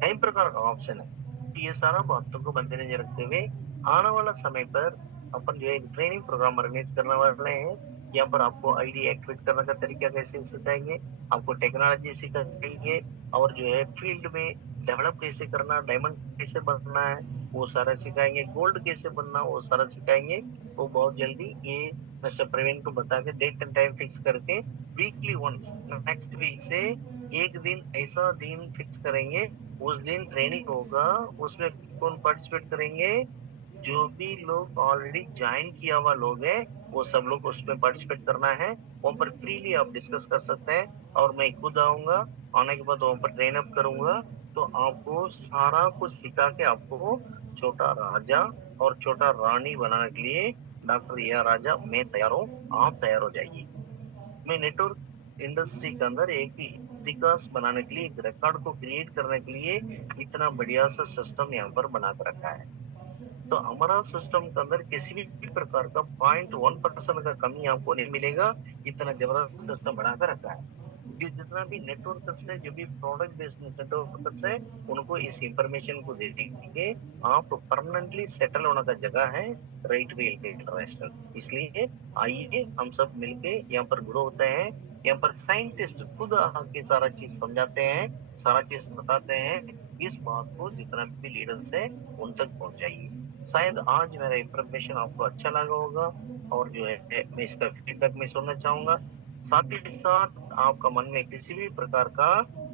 कई प्रकार का ऑप्शन है। तो ये सारा बातों को बंदे नजर रखते हुए आने वाला समय पर अपन जो एक ट्रेनिंग प्रोग्राम ऑर्गेनाइज करने वाले हैं। यहाँ पर आपको आईडी एक्टिवेट करने का तरीका कैसे सिखाएंगे, आपको टेक्नोलॉजी सिखाएंगे, और जो है फील्ड में डेवलप कैसे करना, डायमंड कैसे बनना है वो सारा सिखाएंगे, गोल्ड कैसे बनना वो सारा सिखाएंगे। वो बहुत जल्दी ये मिस्टर प्रवीण को बता के डेट एंड टाइम फिक्स करके वीकली वंस नेक्स्ट वीक से एक दिन ऐसा दिन फिक्स करेंगे, उस दिन ट्रेनिंग होगा। उसमें कौन पार्टिसिपेट करेंगे, जो भी लोग ऑलरेडी ज्वाइन किया हुआ लोग हैं वो सब लोग उसमें पार्टिसिपेट करना है। वहाँ पर फ्रीली आप डिस्कस कर सकते हैं, और मैं खुद आऊंगा, आने के बाद वहाँ पर ट्रेन अप करूंगा। तो आपको सारा कुछ सिखा के आपको छोटा राजा और छोटा रानी बनाने के लिए डॉक्टर या राजा मैं तैयार हूँ, आप तैयार हो जाइए। मैं नेटवर्क इंडस्ट्री के अंदर एक इतिहास बनाने के लिए, एक रिकॉर्ड को क्रिएट करने के लिए इतना बढ़िया सा सिस्टम यहाँ पर बना कर रखा है। तो हमारा सिस्टम के अंदर किसी भी प्रकार का 0.1% का कमी आपको नहीं मिलेगा, इतना जबरदस्त सिस्टम बनाकर रखा है। कि जितना भी नेटवर्कर्स है, जो भी प्रोडक्ट बेस्ड नेटवर्कर्स है, उनको इस इंफॉर्मेशन को दे दीजिए, आप परमानेंटली सेटल होने का जगह है राइट वे इंटरनेशनल। इसलिए आइए हम सब मिलके यहाँ पर ग्रो होते हैं। यहाँ पर साइंटिस्ट खुद आके सारा चीज समझाते हैं, सारा चीज बताते हैं। इस बात को जितना भी लीडर्स है उन तक पहुंचाइए। शायद आज मेरा इंफॉर्मेशन आपको अच्छा लगा होगा और जो है मैं इसका फीडबैक में सुनना चाहूंगा। साथ ही साथ आपका मन में किसी भी प्रकार का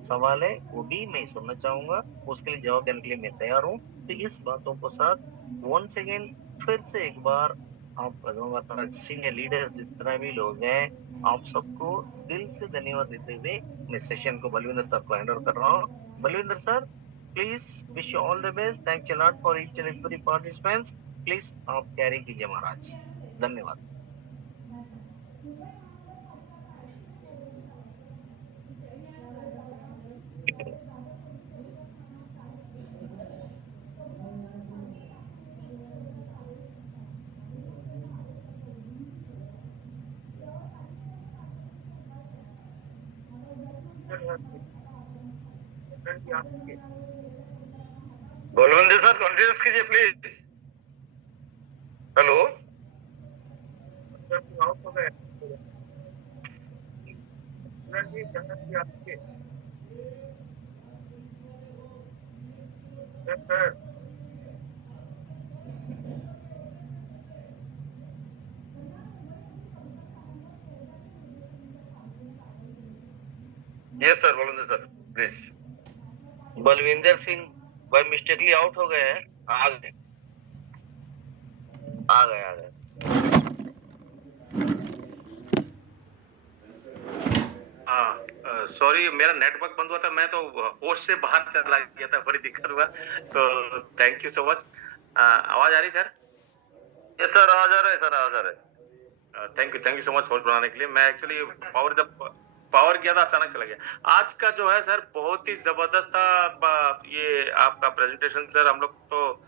सवाल है वो भी मैं सुनना चाहूंगा, उसके लिए जवाब देने के लिए मैं तैयार हूँ। तो इस बातों को साथ वंस अगेन फिर से एक बार आप सीनियर लीडर्स जितना भी लोग हैं आप सबको दिल से धन्यवाद देते हुए मैं सेशन को बलविंदर सर को हैंड ओवर कर रहा हूँ। Balwinder sir, please wish you all the best. Thank you lot for each and every participants. Please आप कैरी कीजिए महाराज। धन्यवाद। बलविंदर सर कंटिन्यूस कीजिए please. Hello. Yes sir, Balwinder sir please. Balwinder Singh by mistakely out हो गए हैं। आ गए आ गए आ गए। हाँ, सॉरी मेरा नेटवर्क बंद हुआ था, मैं तो होस्ट से बाहर चला गया था, बड़ी दिक्कत हुआ। तो थैंक यू सो मच। आवाज आ रही सर? यस सर, आ जा रहे सर, आ जा रहे। Thank you so much host बनाने के लिए। मैं एक्चुअली पावर किया था, अचानक चला गया। आज का जो है सर बहुत ही जबरदस्त था। ये आपका प्रेजेंटेशन सर, हम लोग तो